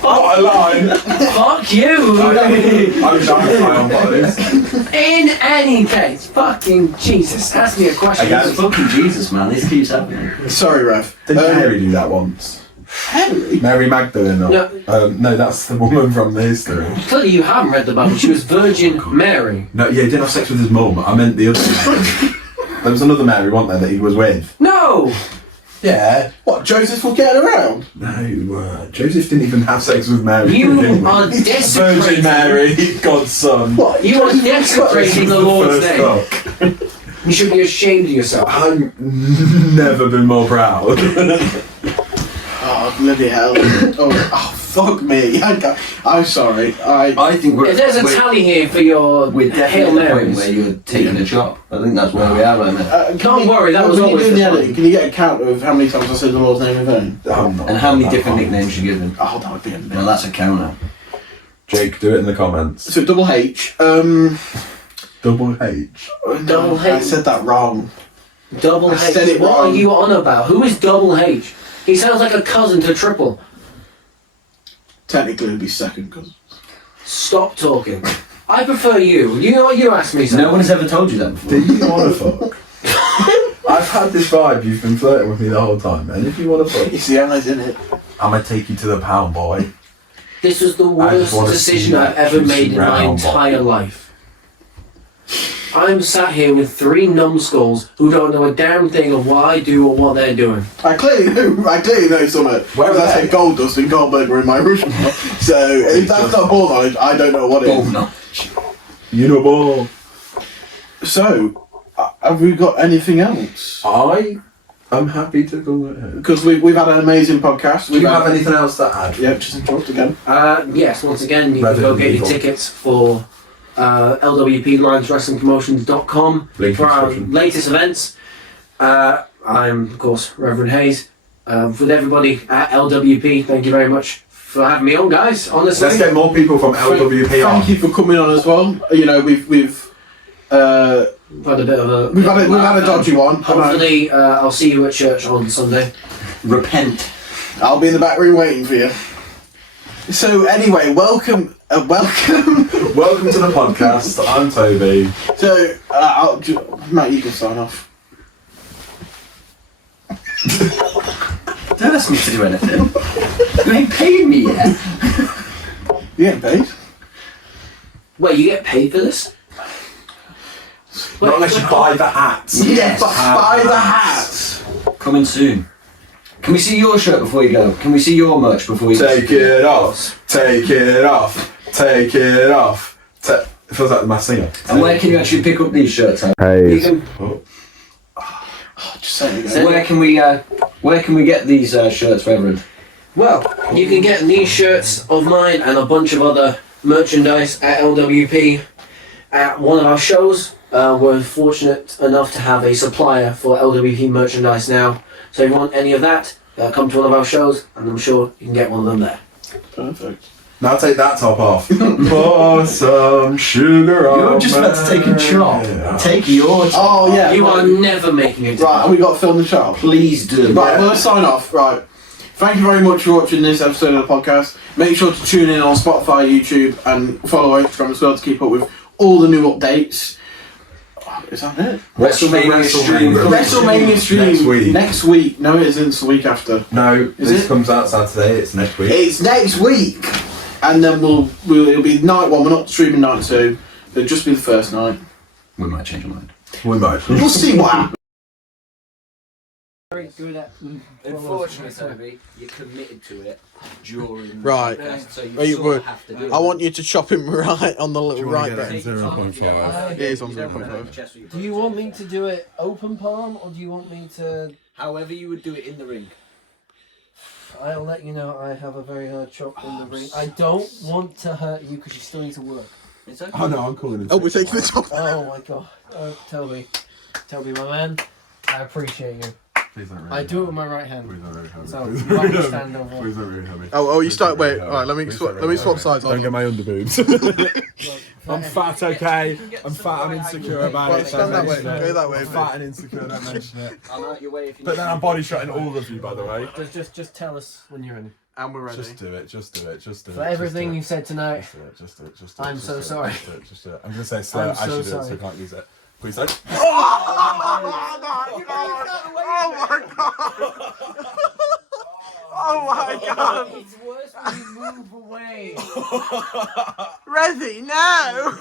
What a line! Fuck you! I'm trying to play on bodies. In any case, fucking Jesus, ask me a question. Again? It's fucking Jesus, man. This keeps happening. Sorry, Rev. Didn't Mary do that once? Henry? Mary Magdalene? Or, no, that's the woman from the history. Clearly you haven't read the Bible. She was Virgin Mary. No, yeah, he didn't have sex with his mum. I meant the other Mary. There was another Mary, wasn't there, that he was with? No! Yeah. What, Joseph was getting around? No, Joseph didn't even have sex with Mary. You didn't we? are Virgin desecrating. Mary, God's son. What? You are desecrating the Lord's First name. cock. You should be ashamed of yourself. I've never been more proud. Oh, bloody hell. Oh, fuck me. I'm sorry. I think If there's a tally here for your we're Hail definitely at the point Marys. where you're taking a chop. I think that's where we are right now. Don't worry, that was when always you're doing the the plan. editing, can you get a count of how many times I said the Lord's name in vain? I'm not. And how many different nicknames you given? Oh, that would be amazing. Well, that's a counter. Jake, do it in the comments. So double H. Double H. Double I H. said that wrong. Double I H. said it What wrong. are you on about? Who is Double H? He sounds like a cousin to Triple. Technically, it'd be second cousin. Stop talking. I prefer you. You know what? You asked me something. No one has ever told you that before. Do you want to fuck? I've had this vibe, you've been flirting with me the whole time, and if you want to fuck, You see how nice in it? I'm going to take you to the pound, boy. This was the I just worst wanna decision see I've that ever juicy made in my brown entire life. I'm sat here with three numbskulls who don't know a damn thing of what I do or what they're doing. I clearly know something. Where Because are I they? said Gold Dust and Goldberg were in my Rushmore. So if that's not ball knowledge, I don't know what it Oh, is. no. You know ball. So, have we got anything else? I'm happy to go ahead. Because we've had an amazing podcast. Do you have anything else to add? Yeah, just interrupt again. Yes, once again, you can Rather go than get your evil. tickets for LWP-LionsWrestlingPromotions.com Link for our description. latest events. I'm, of course, Reverend Hayes. With everybody at LWP, thank you very much for having me on, guys. Honestly, Let's get more people from LWP Thank on. you for coming on as well. You know, we've had a bit of a... we've had a dodgy one. Hopefully, I'll see you at church on Sunday. Repent. I'll be in the back room waiting for you. So anyway, welcome. Welcome to the podcast. I'm Toby. So, Matt, you can sign off. Don't ask me to do anything. You ain't paid me yet. You getting paid? Wait, you get paid for this? Not unless you buy the hats. Yes. Buy the hats. Coming soon. Can we see your shirt before you go? Can we see your merch before you go? Take it off. Take it off. Take it off. It feels like the Masked Singer. And where can you actually pick up these shirts? You Hey. can, Just saying again. So where can we get these shirts, Reverend? well, you can get these shirts of mine and a bunch of other merchandise at LWP at one of our shows. We're fortunate enough to have a supplier for LWP merchandise now. So if you want any of that, come to one of our shows and I'm sure you can get one of them there. Perfect. Now take that top off. Pour some sugar on. You're just about to take a chop. Yeah. Take your chop. Oh yeah. You right. are never making it. Right, and we got to film the chart. Please do. Right, well, let's sign off. Right. Thank you very much for watching this episode of the podcast. Make sure to tune in on Spotify, YouTube, and follow Instagram as well to keep up with all the new updates. Is that it? WrestleMania stream. WrestleMania stream next week. No, it isn't. It's the week after. No, this comes out Saturday. It's next week. It's next week, and then it'll be night one. We're not streaming night two. It'll just be the first night. We might change our mind. We might. We'll see what happens. Very good at. Unfortunately, Toby, you're committed to it during Right. the podcast, so you Are you sort of good? have to do I it. want you to chop him right on the little right bit. 0.5. It is on You don't put it 0.5. on the chest with your Do you thumbs want in. me to do it open palm or do you want me to... However you would do it in the ring. I'll let you know I have a very hard chop in the ring. I don't want to hurt you because you still need to work. It's okay. Oh no, I'm calling it. Oh, we're taking the top. Oh my god. Toby, my man, I appreciate you. Please don't really I do it with my right hand. Please don't really hurt me. So Please you don't have to really stand hurt me. over. Please don't really hurt me. Oh, you start. Wait, Please don't alright, really let hurt me swap sides. Don't get my underboobs. I'm fat, okay? I'm fat, I'm insecure about Well, it. stand that way. Don't mention Go it. that way. I'm fat and insecure, don't mention it. I'm out your way if you But need then I'm body shotting all of you, by the way. Just tell us when you're ready. And we're ready. Just do it, just do it, just do it. For everything you said tonight, Just do it, just do it, just do it. I'm just so do it, sorry. Just do it, just do it. I'm gonna say slow. I'm I should so do it, so I sorry. can't use it. Please don't. Oh my god! it's worse when you move away. Resi, no!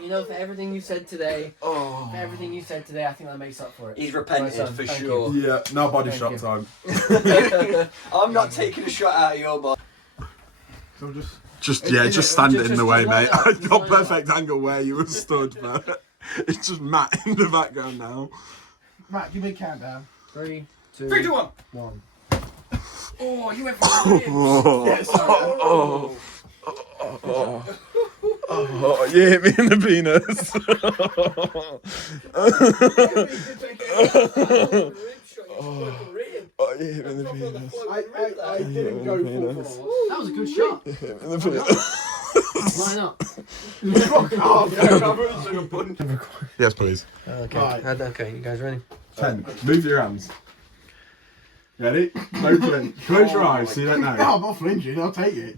You know, for everything you said today, I think that makes up for it. He's repented Right, son, for thank sure. Yeah, now body Thank shot you. time. I'm not taking a shot out of your body. So just stand it in the way, mate. I got perfect angle where you were stood, but it's just Matt in the background now. Matt, give me a countdown. 3, 2, 3, 2, 1. 1. Oh, you went for the ribs. Oh, you hit me in the penis. Oh, you hit me in the penis. I didn't go full. That was a good shot. In the penis. Line up. Yes, please. Okay. Right. Okay, you guys ready? 10. Move your hands. Ready? No flinch. Close your eyes so you don't know. No, I'm not flinching. I'll take it.